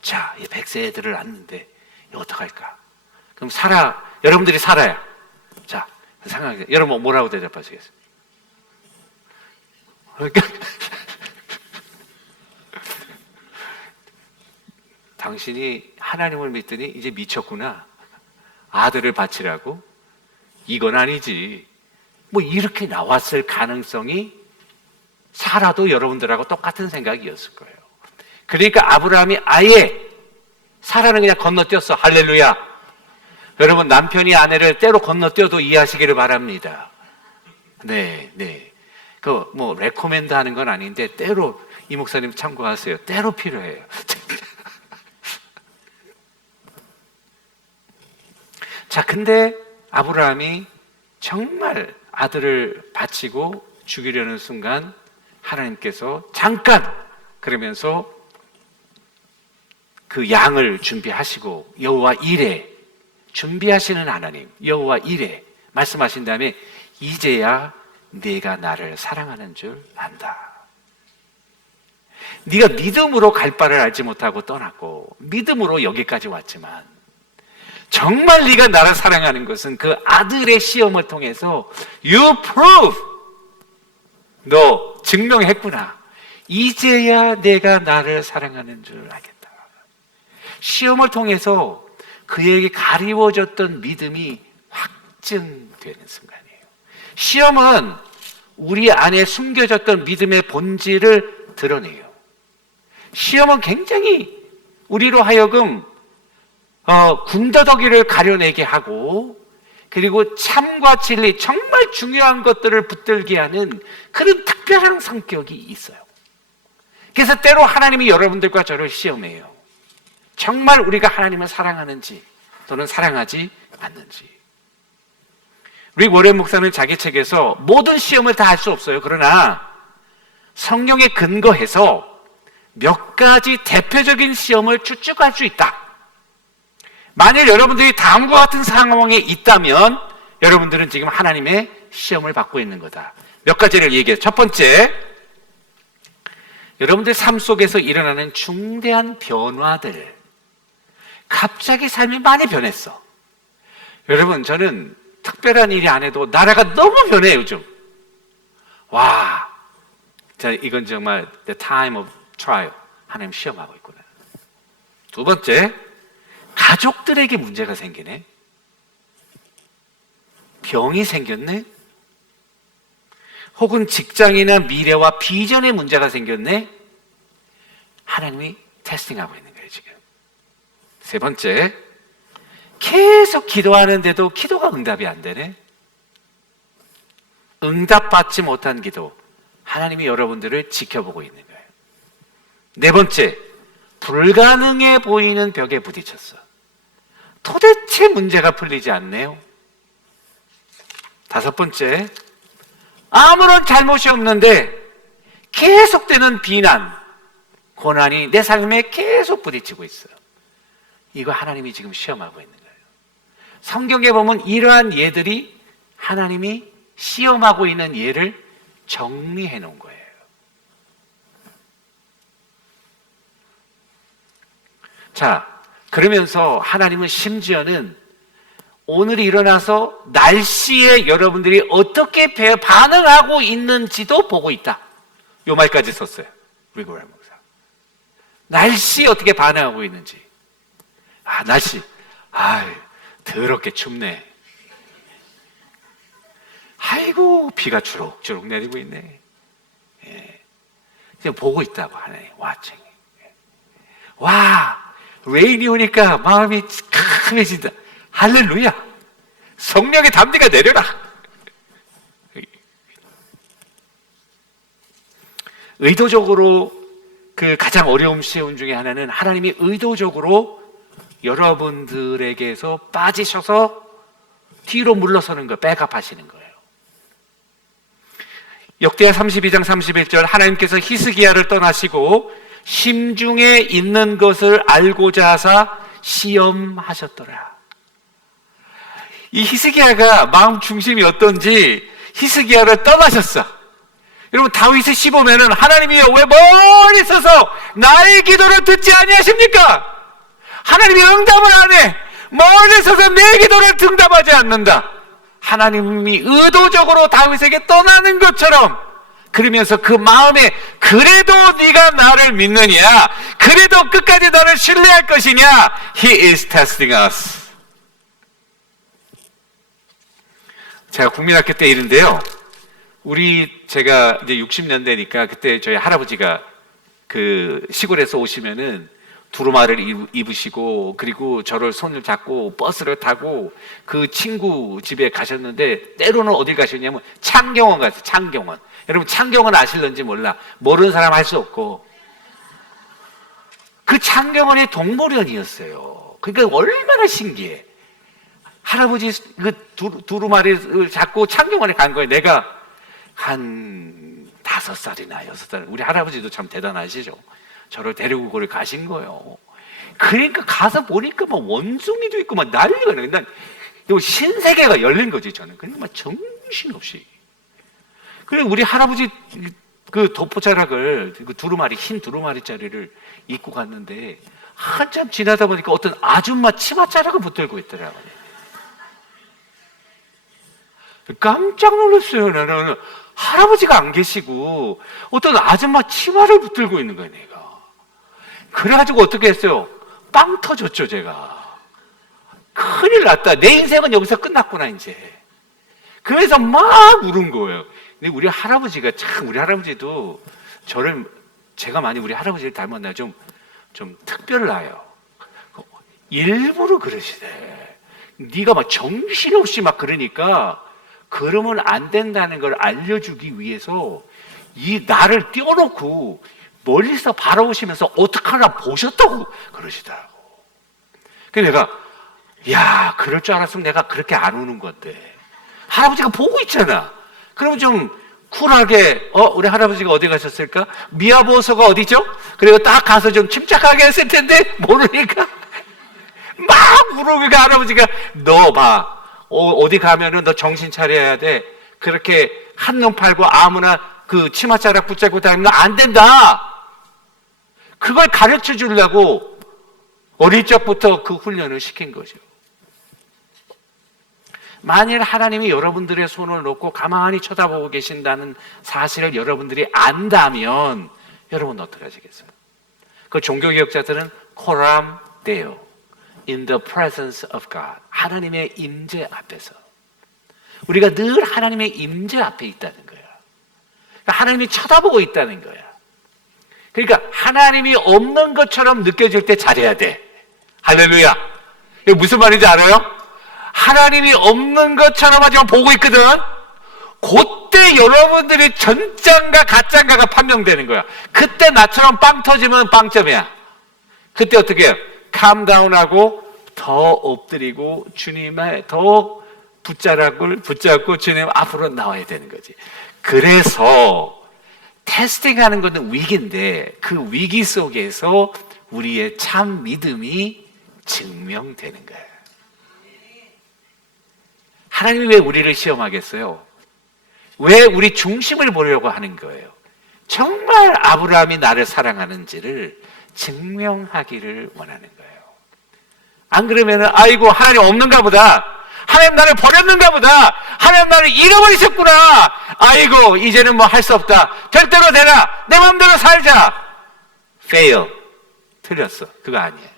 자, 이 100세 애들을 낳는데 이거 어떡할까? 그럼 여러분들이 사라야. 자, 생각해. 여러분 뭐라고 대답하시겠어요? 당신이 하나님을 믿더니 이제 미쳤구나. 아들을 바치라고? 이건 아니지. 뭐 이렇게 나왔을 가능성이 사라도 여러분들하고 똑같은 생각이었을 거예요. 그러니까 아브라함이 아예 사라는 그냥 건너뛰었어. 할렐루야. 여러분, 남편이 아내를 때로 건너뛰어도 이해하시기를 바랍니다. 네. 뭐 레코멘드 하는 건 아닌데 때로, 이 목사님 참고하세요. 때로 필요해요. 자, 근데 아브라함이 정말 아들을 바치고 죽이려는 순간 하나님께서 잠깐 그러면서 그 양을 준비하시고 여호와 이레 준비하시는 하나님, 여호와 이레 말씀하신 다음에 이제야 네가 나를 사랑하는 줄 안다. 네가 믿음으로 갈 바를 알지 못하고 떠났고 믿음으로 여기까지 왔지만 정말 네가 나를 사랑하는 것은 그 아들의 시험을 통해서 You prove, 너 증명했구나. 이제야 내가 나를 사랑하는 줄 알겠다. 시험을 통해서 그에게 가리워졌던 믿음이 확증되는 순간이에요. 시험은 우리 안에 숨겨졌던 믿음의 본질을 드러내요. 시험은 굉장히 우리로 하여금 군더더기를 가려내게 하고 그리고 참과 진리, 정말 중요한 것들을 붙들게 하는 그런 특별한 성격이 있어요. 그래서 때로 하나님이 여러분들과 저를 시험해요. 정말 우리가 하나님을 사랑하는지 또는 사랑하지 않는지. 릭 워렌 목사는 자기 책에서 모든 시험을 다 할 수 없어요. 그러나 성경에 근거해서 몇 가지 대표적인 시험을 추측할 수 있다. 만일 여러분들이 다음과 같은 상황에 있다면 여러분들은 지금 하나님의 시험을 받고 있는 거다. 몇 가지를 얘기해요. 첫 번째, 여러분들 삶 속에서 일어나는 중대한 변화들. 갑자기 삶이 많이 변했어. 여러분, 저는 특별한 일이 안 해도 나라가 너무 변해 요즘. 와, 자, 이건 정말 the time of trial. 하나님 시험하고 있구나. 두 번째, 가족들에게 문제가 생기네. 병이 생겼네. 혹은 직장이나 미래와 비전에 문제가 생겼네. 하나님이 테스팅하고 있는 거예요 지금. 세 번째, 계속 기도하는데도 기도가 응답이 안 되네. 응답받지 못한 기도, 하나님이 여러분들을 지켜보고 있는 거예요. 네 번째, 불가능해 보이는 벽에 부딪혔어. 도대체 문제가 풀리지 않네요. 다섯 번째, 아무런 잘못이 없는데 계속되는 비난, 고난이 내 삶에 계속 부딪히고 있어요. 이거 하나님이 지금 시험하고 있는 거예요. 성경에 보면 이러한 예들이 하나님이 시험하고 있는 예를 정리해 놓은 거예요. 자, 그러면서 하나님은 심지어는 오늘 일어나서 날씨에 여러분들이 어떻게 반응하고 있는지도 보고 있다. 요 말까지 썼어요. 리고랄 목사. 날씨 어떻게 반응하고 있는지. 날씨. 더럽게 춥네. 아이고, 비가 주룩주룩 내리고 있네. 예. 그냥 보고 있다고 하나님. 와청이. 와, 레인이 오니까 마음이 캄캄해진다. 할렐루야. 성령의 담대가 내려라. 의도적으로 그 가장 어려운 시험 중에 하나는 하나님이 의도적으로 여러분들에게서 빠지셔서 뒤로 물러서는 거, 백업하시는 거예요. 역대하 32장 31절, 하나님께서 히스기야를 떠나시고 심중에 있는 것을 알고자 하사 시험하셨더라. 이 히스기야가 마음 중심이 어떤지 히스기야를 떠나셨어. 여러분, 다윗의 시 보면은 하나님이여 왜 멀리 서서 나의 기도를 듣지 아니하십니까? 하나님이 응답을 안 해. 멀리 서서 내 기도를 응답하지 않는다. 하나님이 의도적으로 다윗에게 떠나는 것처럼, 그러면서 그 마음에 그래도 네가 나를 믿느냐, 그래도 끝까지 너를 신뢰할 것이냐, He is testing us. 제가 국민학교 때 일인데요, 제가 이제 60년대니까 그때 저희 할아버지가 그 시골에서 오시면은 두루마리를 입으시고, 그리고 저를 손을 잡고 버스를 타고 그 친구 집에 가셨는데, 때로는 어딜 가셨냐면 창경원 갔어요. 창경원. 여러분, 창경원 아실런지 몰라. 모르는 사람 할 수 없고, 그 창경원이 동물원이었어요. 그러니까 얼마나 신기해. 할아버지 그 두루마리를 잡고 창경원에 간 거예요. 내가 한 5살이나 6살. 우리 할아버지도 참 대단하시죠. 저를 데리고 거기 가신 거예요. 그러니까 가서 보니까 막 원숭이도 있고 막 난리가 나요. 난 신세계가 열린 거지, 저는. 그러니까 막 정신없이. 그리고 우리 할아버지 그 도포자락을, 그 두루마리, 흰 두루마리짜리를 입고 갔는데, 한참 지나다 보니까 어떤 아줌마 치마자락을 붙들고 있더라고요. 깜짝 놀랐어요. 나는 할아버지가 안 계시고 어떤 아줌마 치마를 붙들고 있는 거예요, 내가. 그래가지고 어떻게 했어요? 빵 터졌죠, 제가. 큰일 났다. 내 인생은 여기서 끝났구나, 이제. 그래서 막 울은 거예요. 근데 우리 할아버지가 참, 우리 할아버지도 제가 많이 우리 할아버지를 닮았나요? 좀 특별나요. 일부러 그러시대. 네가 막 정신없이 막 그러니까 그러면 안 된다는 걸 알려주기 위해서 이 나를 띄워놓고 멀리서 바라보시면서 어떡하나 보셨다고 그러시더라고. 그래서 내가, 야, 그럴 줄 알았으면 내가 그렇게 안 우는 건데. 할아버지가 보고 있잖아. 그러면 좀 쿨하게, 우리 할아버지가 어디 가셨을까? 미야보소가 어디죠? 그리고 딱 가서 좀 침착하게 했을 텐데, 모르니까. 막 울으니까 할아버지가, 너 봐. 어디 가면은 너 정신 차려야 돼. 그렇게 한눈 팔고 아무나 그 치마자락 붙잡고 다니면 안 된다. 그걸 가르쳐 주려고 어릴 적부터 그 훈련을 시킨 거죠. 만일 하나님이 여러분들의 손을 놓고 가만히 쳐다보고 계신다는 사실을 여러분들이 안다면 여러분 어떻게 하시겠어요? 그 종교개혁자들은 코람 데오, in the presence of God, 하나님의 임재 앞에서. 우리가 늘 하나님의 임재 앞에 있다는 거야. 하나님이 쳐다보고 있다는 거야. 그러니까 하나님이 없는 것처럼 느껴질 때 잘해야 돼. 할렐루야. 이게 무슨 말인지 알아요? 하나님이 없는 것처럼 하지만 보고 있거든. 그때 여러분들이 전장과 가짠가가 판명되는 거야. 그때 나처럼 빵 터지면 빵점이야. 그때 어떻게 해요? 캄다운하고 더 엎드리고 주님의 더 붙잡고 주님 앞으로 나와야 되는 거지. 그래서 테스팅하는 것은 위기인데 그 위기 속에서 우리의 참 믿음이 증명되는 거예요. 하나님이 왜 우리를 시험하겠어요? 왜 우리 중심을 보려고 하는 거예요? 정말 아브라함이 나를 사랑하는지를 증명하기를 원하는 거예요. 안 그러면 아이고 하나님 없는가 보다, 하나님 나를 버렸는가 보다, 하나님 나를 잃어버리셨구나, 아이고 이제는 뭐 할 수 없다, 절대로 되라, 내 마음대로 살자. fail. 틀렸어. 그거 아니에요.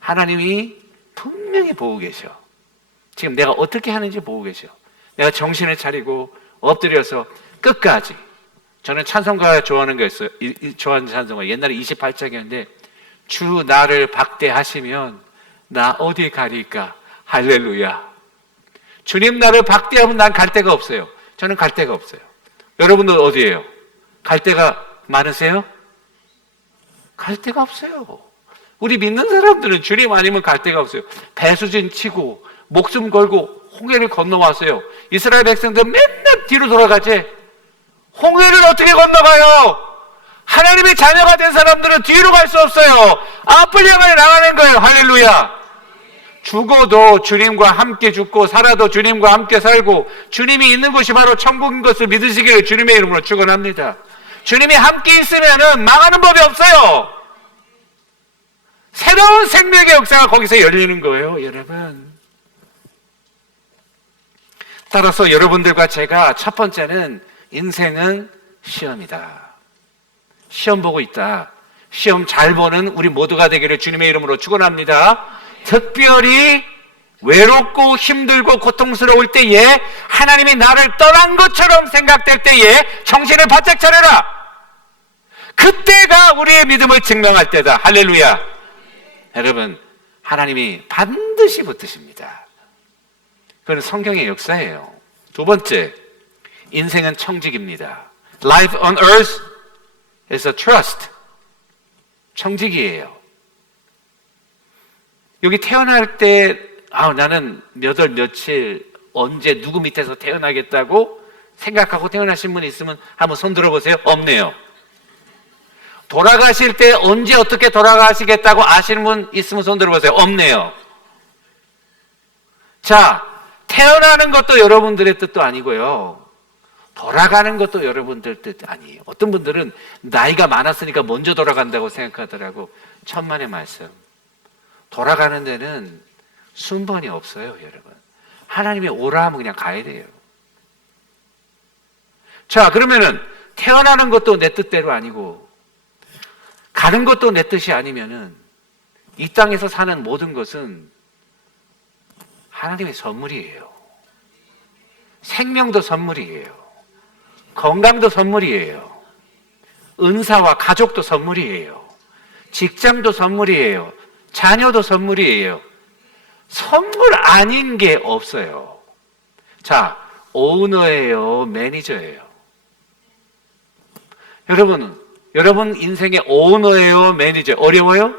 하나님이 분명히 보고 계셔. 지금 내가 어떻게 하는지 보고 계셔. 내가 정신을 차리고 엎드려서 끝까지. 저는 찬송가 좋아하는 거 있어요. 좋아하는 찬송가 옛날에 28장이었는데, 주 나를 박대하시면 나 어디 가리까. 할렐루야. 주님 나를 박대하면 난 갈 데가 없어요. 저는 갈 데가 없어요. 여러분들 어디예요? 갈 데가 많으세요? 갈 데가 없어요. 우리 믿는 사람들은 주님 아니면 갈 데가 없어요. 배수진 치고 목숨 걸고 홍해를 건너왔어요. 이스라엘 백성들 맨날 뒤로 돌아가지. 홍해를 어떻게 건너가요? 하나님의 자녀가 된 사람들은 뒤로 갈 수 없어요. 앞을 향해 나가는 거예요. 할렐루야. 죽어도 주님과 함께 죽고 살아도 주님과 함께 살고 주님이 있는 곳이 바로 천국인 것을 믿으시기를 주님의 이름으로 축원합니다. 주님이 함께 있으면 망하는 법이 없어요. 새로운 생명의 역사가 거기서 열리는 거예요, 여러분. 따라서 여러분들과 제가 첫 번째는 인생은 시험이다. 시험 보고 있다. 시험 잘 보는 우리 모두가 되기를 주님의 이름으로 축원합니다. 특별히 외롭고 힘들고 고통스러울 때에 하나님이 나를 떠난 것처럼 생각될 때에 정신을 바짝 차려라. 그때가 우리의 믿음을 증명할 때다. 할렐루야. 여러분, 하나님이 반드시 붙으십니다. 그건 성경의 역사예요. 두 번째, 인생은 청직입니다. Life on earth is a trust. 청직이에요. 여기 태어날 때 나는 몇 월 며칠 언제 누구 밑에서 태어나겠다고 생각하고 태어나신 분 있으면 한번 손 들어보세요. 없네요. 돌아가실 때 언제 어떻게 돌아가시겠다고 아시는 분 있으면 손 들어보세요. 없네요. 자, 태어나는 것도 여러분들의 뜻도 아니고요. 돌아가는 것도 여러분들 뜻 아니에요. 어떤 분들은 나이가 많았으니까 먼저 돌아간다고 생각하더라고. 천만의 말씀. 돌아가는 데는 순번이 없어요, 여러분. 하나님이 오라 하면 그냥 가야 돼요. 자, 그러면은 태어나는 것도 내 뜻대로 아니고 가는 것도 내 뜻이 아니면은 이 땅에서 사는 모든 것은 하나님의 선물이에요. 생명도 선물이에요. 건강도 선물이에요. 은사와 가족도 선물이에요. 직장도 선물이에요. 자녀도 선물이에요. 선물 아닌 게 없어요. 자, 오너예요, 매니저예요. 여러분 인생의 오너예요, 매니저. 어려워요?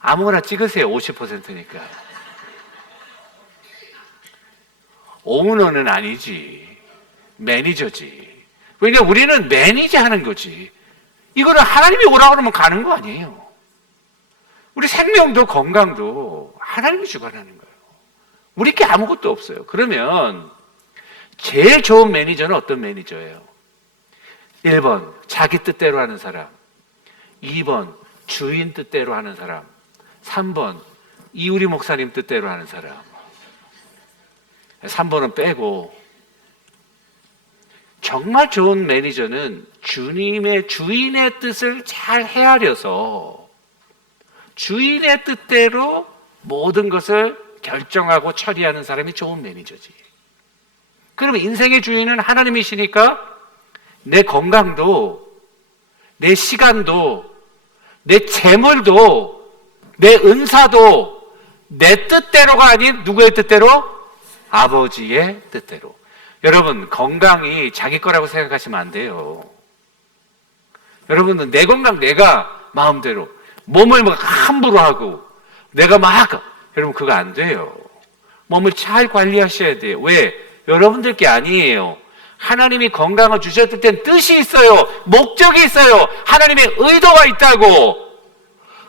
아무거나 찍으세요. 50%니까. 오너는 아니지. 매니저지. 왜냐면 우리는 매니저 하는 거지. 이거는 하나님이 오라고 그러면 가는 거 아니에요. 우리 생명도 건강도 하나님이 주관하는 거예요. 우리 게 아무것도 없어요. 그러면 제일 좋은 매니저는 어떤 매니저예요? 1번, 자기 뜻대로 하는 사람. 2번, 주인 뜻대로 하는 사람. 3번, 이우리 목사님 뜻대로 하는 사람. 3번은 빼고, 정말 좋은 매니저는 주인의 뜻을 잘 헤아려서 주인의 뜻대로 모든 것을 결정하고 처리하는 사람이 좋은 매니저지. 그러면 인생의 주인은 하나님이시니까 내 건강도, 내 시간도, 내 재물도, 내 은사도 내 뜻대로가 아닌 누구의 뜻대로? 아버지의 뜻대로. 여러분, 건강이 자기 거라고 생각하시면 안 돼요. 여러분은 내 건강 내가 마음대로 몸을 막 함부로 하고 내가 막, 여러분 그거 안 돼요. 몸을 잘 관리하셔야 돼요. 왜? 여러분들 게 아니에요. 하나님이 건강을 주셨을 땐 뜻이 있어요. 목적이 있어요. 하나님의 의도가 있다고.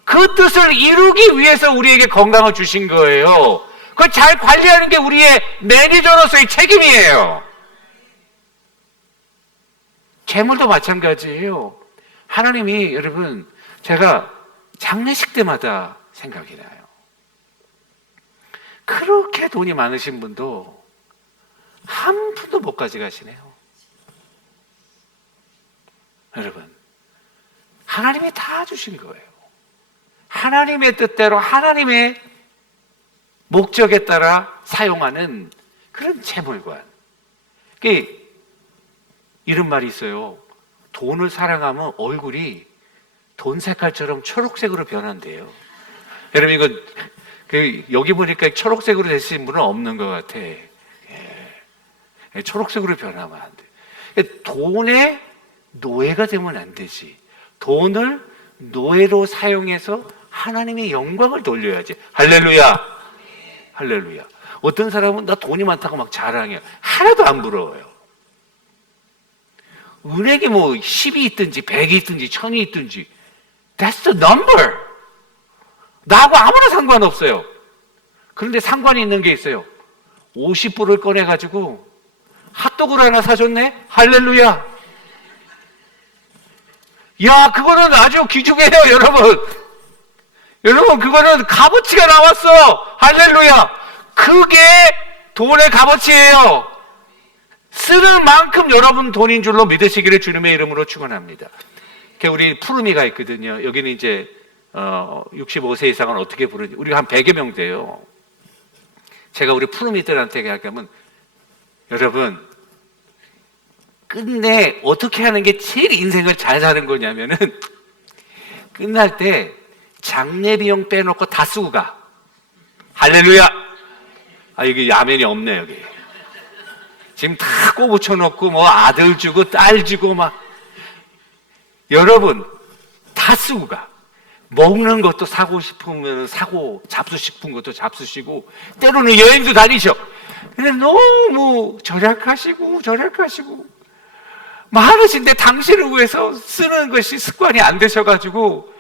그 뜻을 이루기 위해서 우리에게 건강을 주신 거예요. 그걸 잘 관리하는 게 우리의 매니저로서의 책임이에요. 재물도 마찬가지예요. 하나님이, 여러분, 제가 장례식 때마다 생각이 나요. 그렇게 돈이 많으신 분도 한 푼도 못 가져가시네요. 여러분, 하나님이 다 주신 거예요. 하나님의 뜻대로 하나님의 목적에 따라 사용하는 그런 재물관. 이런 말이 있어요. 돈을 사랑하면 얼굴이 돈 색깔처럼 초록색으로 변한대요. 여러분, 이거 여기 보니까 초록색으로 되신 분은 없는 것 같아. 초록색으로 변하면 안 돼. 돈의 노예가 되면 안 되지. 돈을 노예로 사용해서 하나님의 영광을 돌려야지. 할렐루야. 할렐루야. 어떤 사람은 나 돈이 많다고 막 자랑해요. 하나도 안 부러워요. 은행에 뭐 10이 있든지 100이 있든지 1000이 있든지 That's the number. 나하고 아무나 상관없어요. 그런데 상관이 있는 게 있어요. 50불을 꺼내가지고 핫도그를 하나 사줬네? 할렐루야! 야, 그거는 아주 귀중해요, 여러분. 여러분, 그거는 값어치가 나왔어. 할렐루야! 그게 돈의 값어치예요. 쓰는 만큼 여러분 돈인 줄로 믿으시기를 주님의 이름으로 축원합니다. 우리 푸르미가 있거든요. 여기는 이제 65세 이상은 어떻게 부르지? 우리가 한 100여 명 돼요. 제가 우리 푸르미들한테 얘기하면, 여러분, 끝내 어떻게 하는 게 제일 인생을 잘 사는 거냐면은, 끝날 때 장례 비용 빼놓고 다 쓰고 가. 할렐루야! 여기 야면이 없네, 여기. 지금 다 꼬부쳐 놓고, 뭐 아들 주고, 딸 주고, 막. 여러분, 다 쓰고 가. 먹는 것도 사고 싶으면 사고, 잡수시고 것도 잡수시고, 때로는 여행도 다니셔. 근데 너무 절약하시고, 많으신데 당신을 위해서 쓰는 것이 습관이 안 되셔가지고,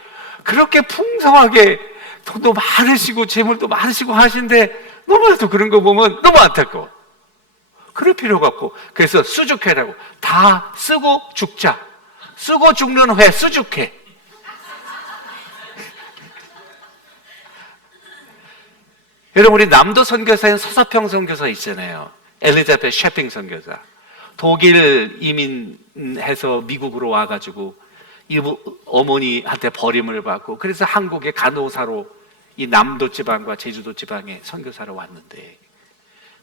그렇게 풍성하게 돈도 많으시고, 재물도 많으시고 하신데, 너무나도 그런 거 보면 너무 안타까워. 그럴 필요가 없고, 그래서 수죽회라고. 다 쓰고 죽자. 쓰고 죽는 회, 수죽회. 여러분, 우리 남도 선교사인 서서평 선교사 있잖아요. 엘리자베트 셰핑 선교사. 독일 이민해서 미국으로 와가지고 어머니한테 버림을 받고, 그래서 한국의 간호사로 이 남도 지방과 제주도 지방에 선교사로 왔는데,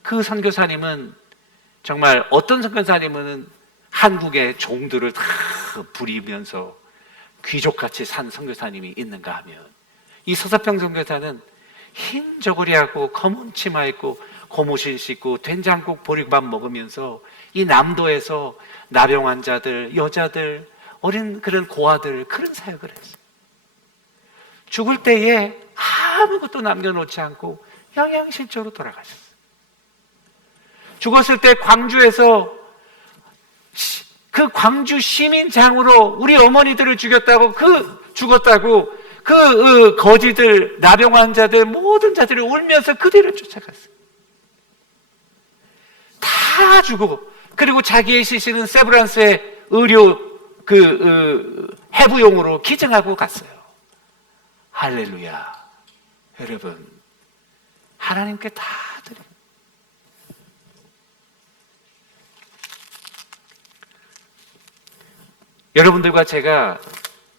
그 선교사님은 정말, 어떤 선교사님은 한국의 종들을 다 부리면서 귀족같이 산 선교사님이 있는가 하면, 이 서서평 선교사는 흰 저고리하고 검은 치마 입고 고무신 신고 된장국 보리밥 먹으면서 이 남도에서 나병 환자들, 여자들, 어린 그런 고아들, 그런 사역을 했어요. 죽을 때에 아무것도 남겨놓지 않고 영양실조로 돌아가셨어요. 죽었을 때 광주에서 그 광주 시민장으로 우리 어머니들을 죽였다고, 죽었다고 거지들, 나병 환자들, 모든 자들이 울면서 그 뒤를 쫓아갔어요. 다 죽고, 그리고 자기의 시신은 세브란스의 의료 해부용으로 기증하고 갔어요. 할렐루야. 여러분, 하나님께 다 드립니다. 여러분들과 제가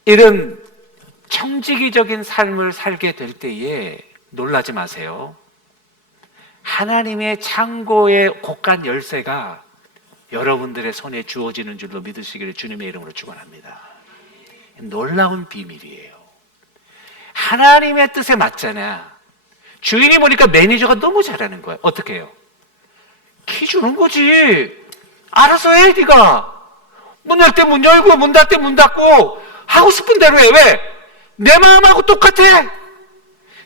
이런 청지기적인 삶을 살게 될 때에 놀라지 마세요. 하나님의 창고의 곳간 열쇠가 여러분들의 손에 주어지는 줄로 믿으시기를 주님의 이름으로 축원합니다. 놀라운 비밀이에요. 하나님의 뜻에 맞잖아. 주인이 보니까 매니저가 너무 잘하는 거야. 어떻게 해요? 키 주는 거지. 알아서 해, 네가. 문 열 때 문 열고, 문 닫을 때 문 닫고, 하고 싶은 대로 해. 왜? 내 마음하고 똑같아.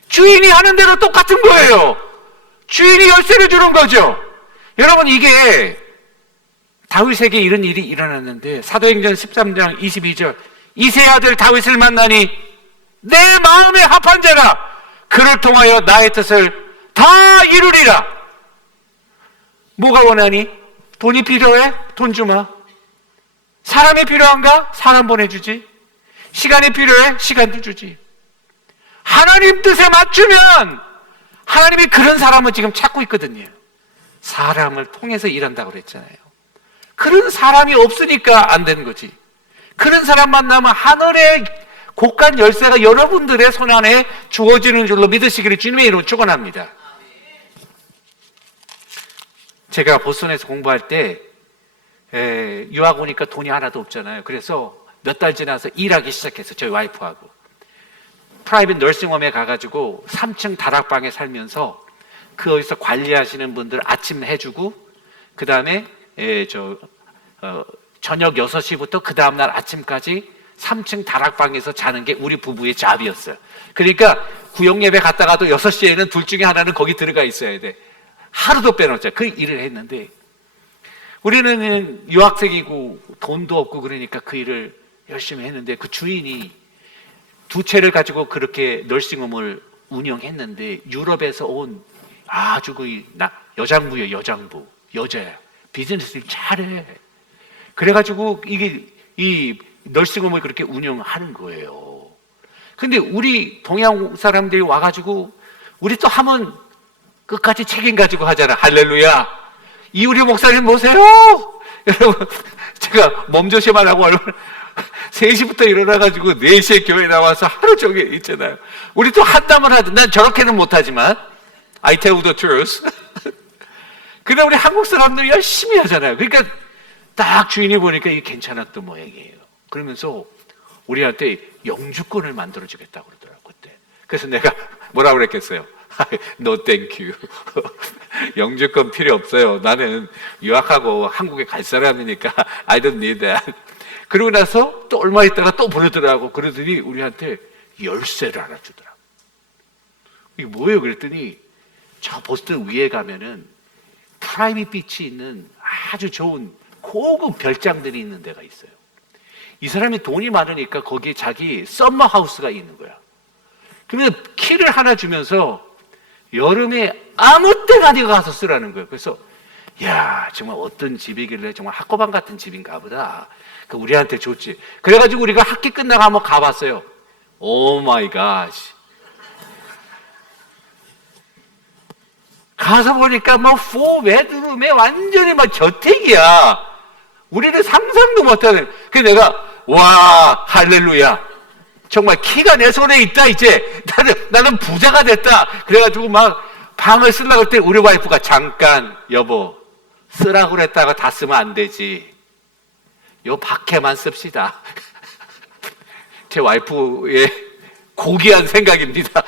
주인이 하는 대로 똑같은 거예요. 주인이 열쇠를 주는 거죠. 여러분, 이게 다윗에게 이런 일이 일어났는데, 사도행전 13장 22절, 이새의 아들 다윗을 만나니 내 마음에 합한 자라, 그를 통하여 나의 뜻을 다 이루리라. 뭐가 원하니? 돈이 필요해? 돈 주마. 사람이 필요한가? 사람 보내주지. 시간이 필요해? 시간도 주지. 하나님 뜻에 맞추면 하나님이 그런 사람을 지금 찾고 있거든요. 사람을 통해서 일한다고 그랬잖아요. 그런 사람이 없으니까 안 되는 거지. 그런 사람 만나면 하늘의 곳간 열쇠가 여러분들의 손 안에 주어지는 줄로 믿으시기를 주님의 이름으로 축원합니다. 제가 보스턴에서 공부할 때 유학 오니까 돈이 하나도 없잖아요. 그래서 몇 달 지나서 일하기 시작했어요. 저희 와이프하고. 프라이빗 너싱홈에 가가지고 3층 다락방에 살면서 거기서 관리하시는 분들 아침 해주고, 그 다음에 저녁 6시부터 그 다음날 아침까지 3층 다락방에서 자는 게 우리 부부의 잡이었어요. 그러니까 구역예배 갔다가도 6시에는 둘 중에 하나는 거기 들어가 있어야 돼. 하루도 빼놓자. 그 일을 했는데, 우리는 유학생이고 돈도 없고 그러니까 그 일을 열심히 했는데, 그 주인이 두 채를 가지고 그렇게 널싱홈을 운영했는데, 유럽에서 온 아주 여장부예요, 여장부. 여자야. 비즈니스를 잘해. 그래가지고 이 널싱홈을 그렇게 운영하는 거예요. 근데 우리 동양 사람들이 와가지고 우리 또 하면 끝까지 책임 가지고 하잖아. 할렐루야. 이우리 목사님 모세요. 여러분, 제가 몸조심하라고 얼마나 3시부터 일어나가지고 4시에 교회 나와서 하루 종일 있잖아요. 우리 또 한담을 하든, 난 저렇게는 못하지만 I tell the truth. 근데 우리 한국 사람들 열심히 하잖아요. 그러니까 딱 주인이 보니까 이게 괜찮았던 모양이에요. 그러면서 우리한테 영주권을 만들어주겠다고 그러더라고요, 그때. 그래서 내가 뭐라고 그랬겠어요? No thank you. 영주권 필요 없어요. 나는 유학하고 한국에 갈 사람이니까 I don't need that. 그러고 나서 또 얼마 있다가 또 보내더라고. 그러더니 우리한테 열쇠를 하나 주더라고. 이게 뭐예요? 그랬더니 저 보스턴 위에 가면은 프라이빗 비치 있는 아주 좋은 고급 별장들이 있는 데가 있어요. 이 사람이 돈이 많으니까 거기에 자기 썸머 하우스가 있는 거야. 그러면 키를 하나 주면서 여름에 아무 때나 네가 가서 쓰라는 거예요. 그래서 야, 정말 어떤 집이길래 정말 학고방 같은 집인가 보다. 그 우리한테 줬지. 그래가지고 우리가 학기 끝나고 한번 가봤어요. 오 마이 갓. 가서 보니까 뭐 4베드룸에 완전히 막 저택이야. 우리는 상상도 못하는. 그래서 내가 와, 할렐루야. 정말 키가 내 손에 있다, 이제. 나는 부자가 됐다. 그래가지고 막 방을 쓰려고 할 때 우리 와이프가 잠깐, 여보, 쓰라고 그랬다가 다 쓰면 안 되지. 요 밖에만 씁시다. 제 와이프의 고귀한 생각입니다.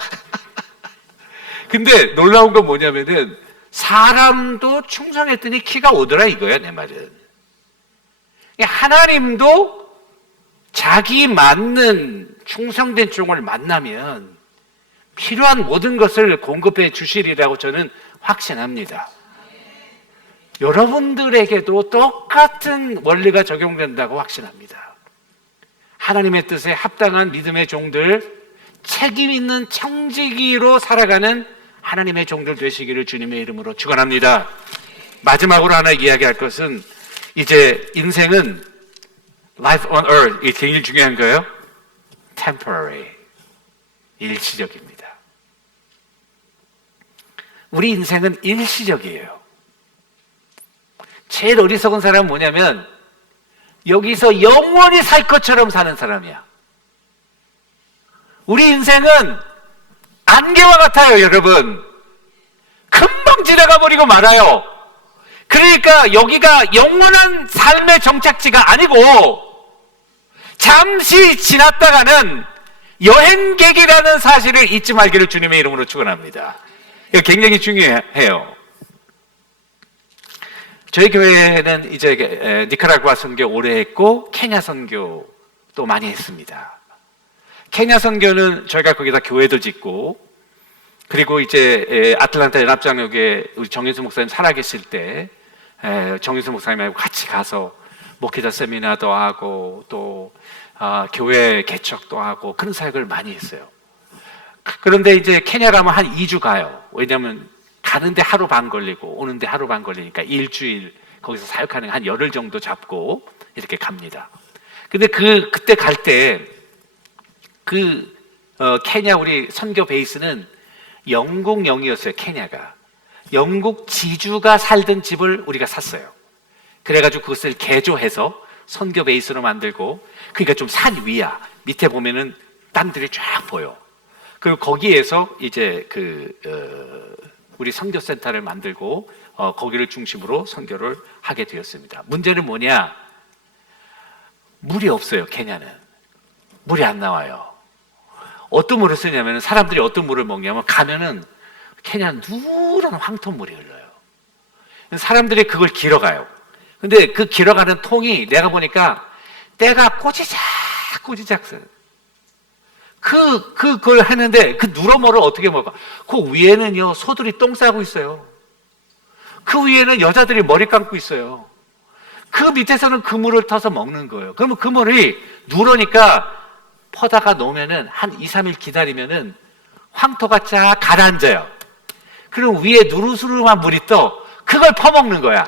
근데 놀라운 건 뭐냐면은 사람도 충성했더니 키가 오더라 이거야, 내 말은. 하나님도 자기 맞는 충성된 종을 만나면 필요한 모든 것을 공급해 주시리라고 저는 확신합니다. 여러분들에게도 똑같은 원리가 적용된다고 확신합니다. 하나님의 뜻에 합당한 믿음의 종들, 책임 있는 청지기로 살아가는 하나님의 종들 되시기를 주님의 이름으로 축원합니다. 마지막으로 하나 이야기할 것은 이제 인생은 life on earth, 이게 제일 중요한 거예요. temporary, 일시적입니다. 우리 인생은 일시적이에요. 제일 어리석은 사람은 뭐냐면 여기서 영원히 살 것처럼 사는 사람이야. 우리 인생은 안개와 같아요, 여러분. 금방 지나가 버리고 말아요. 그러니까 여기가 영원한 삶의 정착지가 아니고 잠시 지났다가는 여행객이라는 사실을 잊지 말기를 주님의 이름으로 축원합니다. 이거 굉장히 중요해요. 저희 교회는 이제 니카라구아 선교 오래 했고 케냐 선교도 많이 했습니다. 케냐 선교는 저희가 거기다 교회도 짓고, 그리고 이제 아틀란타 연합장로교회 우리 정윤수 목사님 살아계실 때 정윤수 목사님하고 같이 가서 목회자 세미나도 하고 또 교회 개척도 하고 그런 사역을 많이 했어요. 그런데 이제 케냐 가면 한 2주 가요. 왜냐하면 가는데 하루 반 걸리고 오는데 하루 반 걸리니까 일주일 거기서 사역하는 한 열흘 정도 잡고 이렇게 갑니다. 근데 그때 갈 때 케냐 우리 선교 베이스는 영국령이었어요. 케냐가 영국 지주가 살던 집을 우리가 샀어요. 그래가지고 그것을 개조해서 선교 베이스로 만들고, 그러니까 좀 산 위야. 밑에 보면은 땅들이 쫙 보여. 그리고 거기에서 이제 우리 선교센터를 만들고 거기를 중심으로 선교를 하게 되었습니다. 문제는 뭐냐? 물이 없어요. 케냐는 물이 안 나와요. 어떤 물을 쓰냐면 사람들이 어떤 물을 먹냐면 가면은 케냐는 누런 황토물이 흘러요. 사람들이 그걸 길어가요. 근데 그 길어가는 통이 내가 보니까 때가 꼬지작 써요. 그걸 했는데 그 누러머를 어떻게 먹어? 그 위에는요 소들이 똥 싸고 있어요. 그 위에는 여자들이 머리 감고 있어요. 그 밑에서는 그 물을 타서 먹는 거예요. 그러면 그 물이 누러니까 퍼다가 놓으면은 한 2, 3일 기다리면은 황토가 쫙 가라앉아요. 그럼 위에 누르스름한 물이 떠. 그걸 퍼먹는 거야.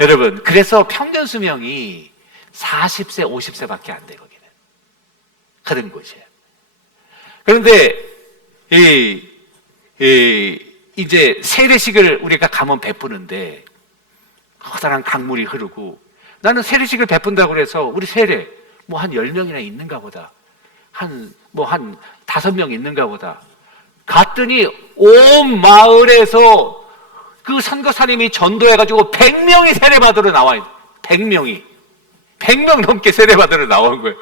여러분, 그래서 평균 수명이 40세, 50세밖에 안 돼, 거기는. 그런 곳이에요. 그런데, 이제 세례식을 우리가 가면 베푸는데, 커다란 강물이 흐르고, 나는 세례식을 베푼다고 그래서, 우리 세례, 뭐 한 10명이나 있는가 보다. 한 5명 있는가 보다. 갔더니, 온 마을에서 그 선교사님이 전도해가지고 100명이 세례받으러 나와요. 100명이. 100명 넘게 세례받으러 나온 거예요.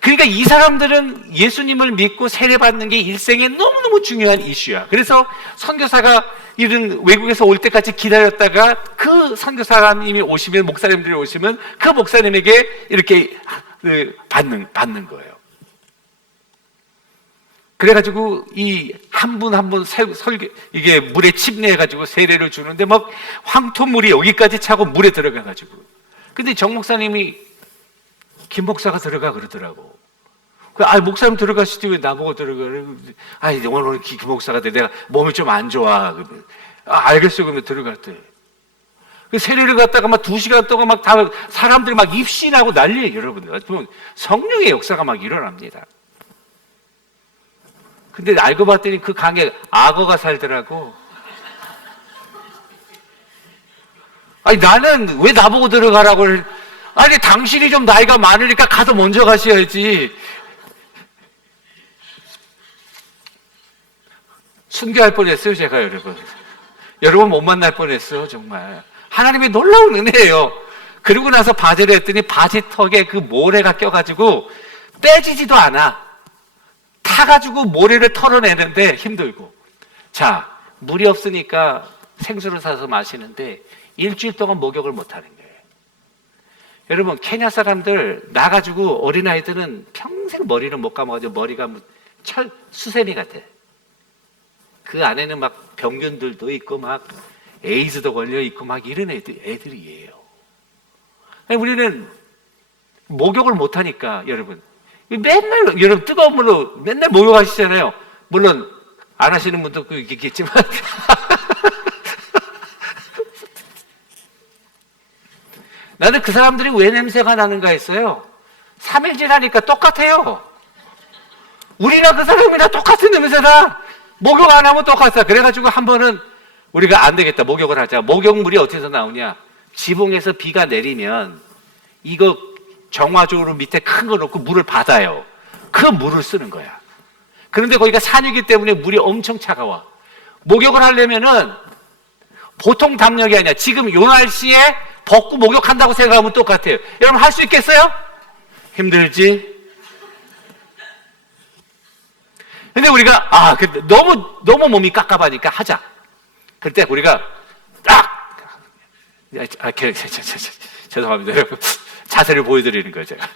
그러니까 이 사람들은 예수님을 믿고 세례받는 게 일생에 너무너무 중요한 이슈야. 그래서 선교사가 이런 외국에서 올 때까지 기다렸다가 그 선교사님이 오시면, 목사님들이 오시면 그 목사님에게 이렇게 받는 거예요. 그래가지고 이 한 분 한 분 이게 물에 침례해가지고 세례를 주는데 막 황토물이 여기까지 차고 물에 들어가가지고. 근데 정 목사님이 김 목사가 들어가 그러더라고. 목사님 들어가시지 왜 나보고 들어가? 오늘 김 목사가 돼. 내가 몸이 좀 안 좋아. 알겠어. 그러면 들어갔대. 그 세례를 갔다가 막 2시간 동안 막 다 사람들이 막 입신하고 난리예요, 여러분들. 성령의 역사가 막 일어납니다. 근데 알고 봤더니 그 강에 악어가 살더라고. 나는 왜 나보고 들어가라고. 당신이 좀 나이가 많으니까 가서 먼저 가셔야지. 순교할 뻔했어요, 제가 여러분. 여러분 못 만날 뻔했어, 정말. 하나님의 놀라운 은혜예요. 그러고 나서 바지를 했더니 바지 턱에 그 모래가 껴가지고 떼지지도 않아. 타가지고 모래를 털어내는데 힘들고. 자, 물이 없으니까 생수를 사서 마시는데 일주일 동안 목욕을 못하는 거예요. 여러분, 케냐 사람들 나가지고 어린아이들은 평생 머리를 못 감아가지고 머리가 수세미 같아. 그 안에는 막 병균들도 있고 막 에이즈도 걸려 있고 막 이런 애들이에요. 우리는 목욕을 못하니까 여러분 뜨거운 물로 맨날 목욕하시잖아요. 물론 안 하시는 분도 있겠지만 나는 그 사람들이 왜 냄새가 나는가 했어요. 3일 지나니까 똑같아요. 우리나 그 사람이나 똑같은 냄새다. 목욕 안 하면 똑같아. 그래가지고 한 번은 우리가 안 되겠다. 목욕을 하자. 목욕물이 어디서 나오냐? 지붕에서 비가 내리면 이거 정화조로 밑에 큰 거 놓고 물을 받아요. 그 물을 쓰는 거야. 그런데 거기가 산이기 때문에 물이 엄청 차가워. 목욕을 하려면은 보통 담력이 아니야. 지금 요 날씨에 벗고 목욕한다고 생각하면 똑같아요. 여러분 할 수 있겠어요? 힘들지? 근데 우리가 너무 몸이 깝깝하니까 하자. 그때 우리가 죄송합니다, 여러분. 자세를 보여드리는 거예요, 제가.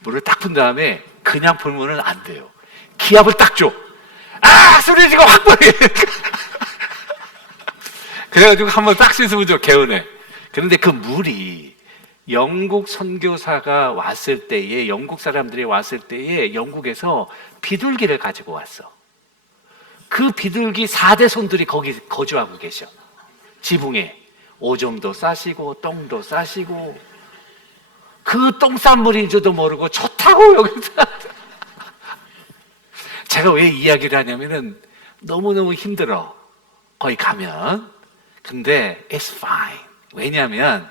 물을 딱 푼 다음에 그냥 풀면은 안 돼요. 기압을 딱 줘. 소리 지고 확 버려. 그래가지고 한번 딱 씻으면 좀 개운해. 그런데 그 물이 영국 선교사가 왔을 때에, 영국 사람들이 왔을 때에 영국에서 비둘기를 가지고 왔어. 그 비둘기 4대 손들이 거기 거주하고 계셔. 지붕에 오줌도 싸시고 똥도 싸시고, 그 똥 싼 물인지도 모르고 좋다고 여기서. 제가 왜 이야기를 하냐면은 너무너무 힘들어 거기 가면. 근데 it's fine. 왜냐하면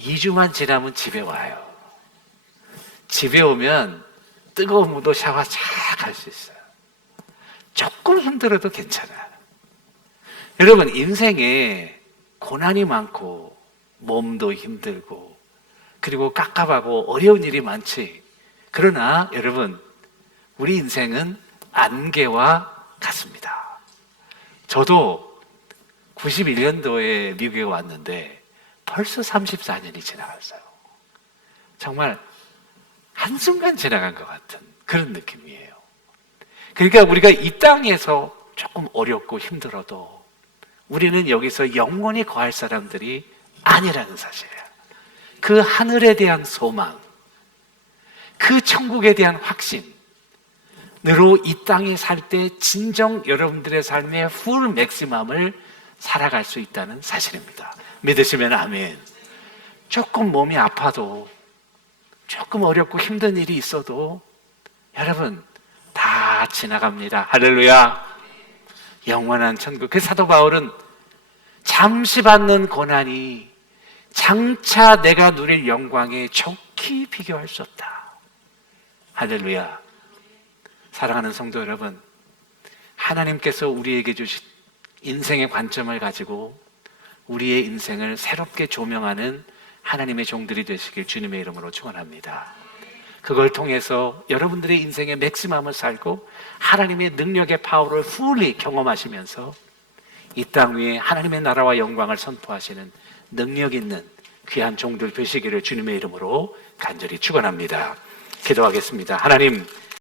2주만 지나면 집에 와요. 집에 오면 뜨거운 물로 샤워 잘 할 수 있어요. 조금 힘들어도 괜찮아. 여러분, 인생에 고난이 많고 몸도 힘들고 그리고 깝깝하고 어려운 일이 많지. 그러나 여러분, 우리 인생은 안개와 같습니다. 저도 91년도에 미국에 왔는데 벌써 34년이 지나갔어요. 정말 한순간 지나간 것 같은 그런 느낌이에요. 그러니까 우리가 이 땅에서 조금 어렵고 힘들어도 우리는 여기서 영원히 거할 사람들이 아니라는 사실이에요. 그 하늘에 대한 소망, 그 천국에 대한 확신, 으로 이 땅에 살 때 진정 여러분들의 삶의 풀 맥시멈을 살아갈 수 있다는 사실입니다. 믿으시면 아멘. 조금 몸이 아파도, 조금 어렵고 힘든 일이 있어도 여러분 다 지나갑니다. 할렐루야. 영원한 천국. 그 사도 바울은 잠시 받는 고난이 장차 내가 누릴 영광에 좋게 비교할 수 없다. 할렐루야. 사랑하는 성도 여러분, 하나님께서 우리에게 주신 인생의 관점을 가지고 우리의 인생을 새롭게 조명하는 하나님의 종들이 되시길 주님의 이름으로 축원합니다. 그걸 통해서 여러분들의 인생의 맥시멈을 살고 하나님의 능력의 파워를 fully 경험하시면서 이 땅 위에 하나님의 나라와 영광을 선포하시는 능력 있는 귀한 종들 되시기를 주님의 이름으로 간절히 축원합니다. 기도하겠습니다. 하나님,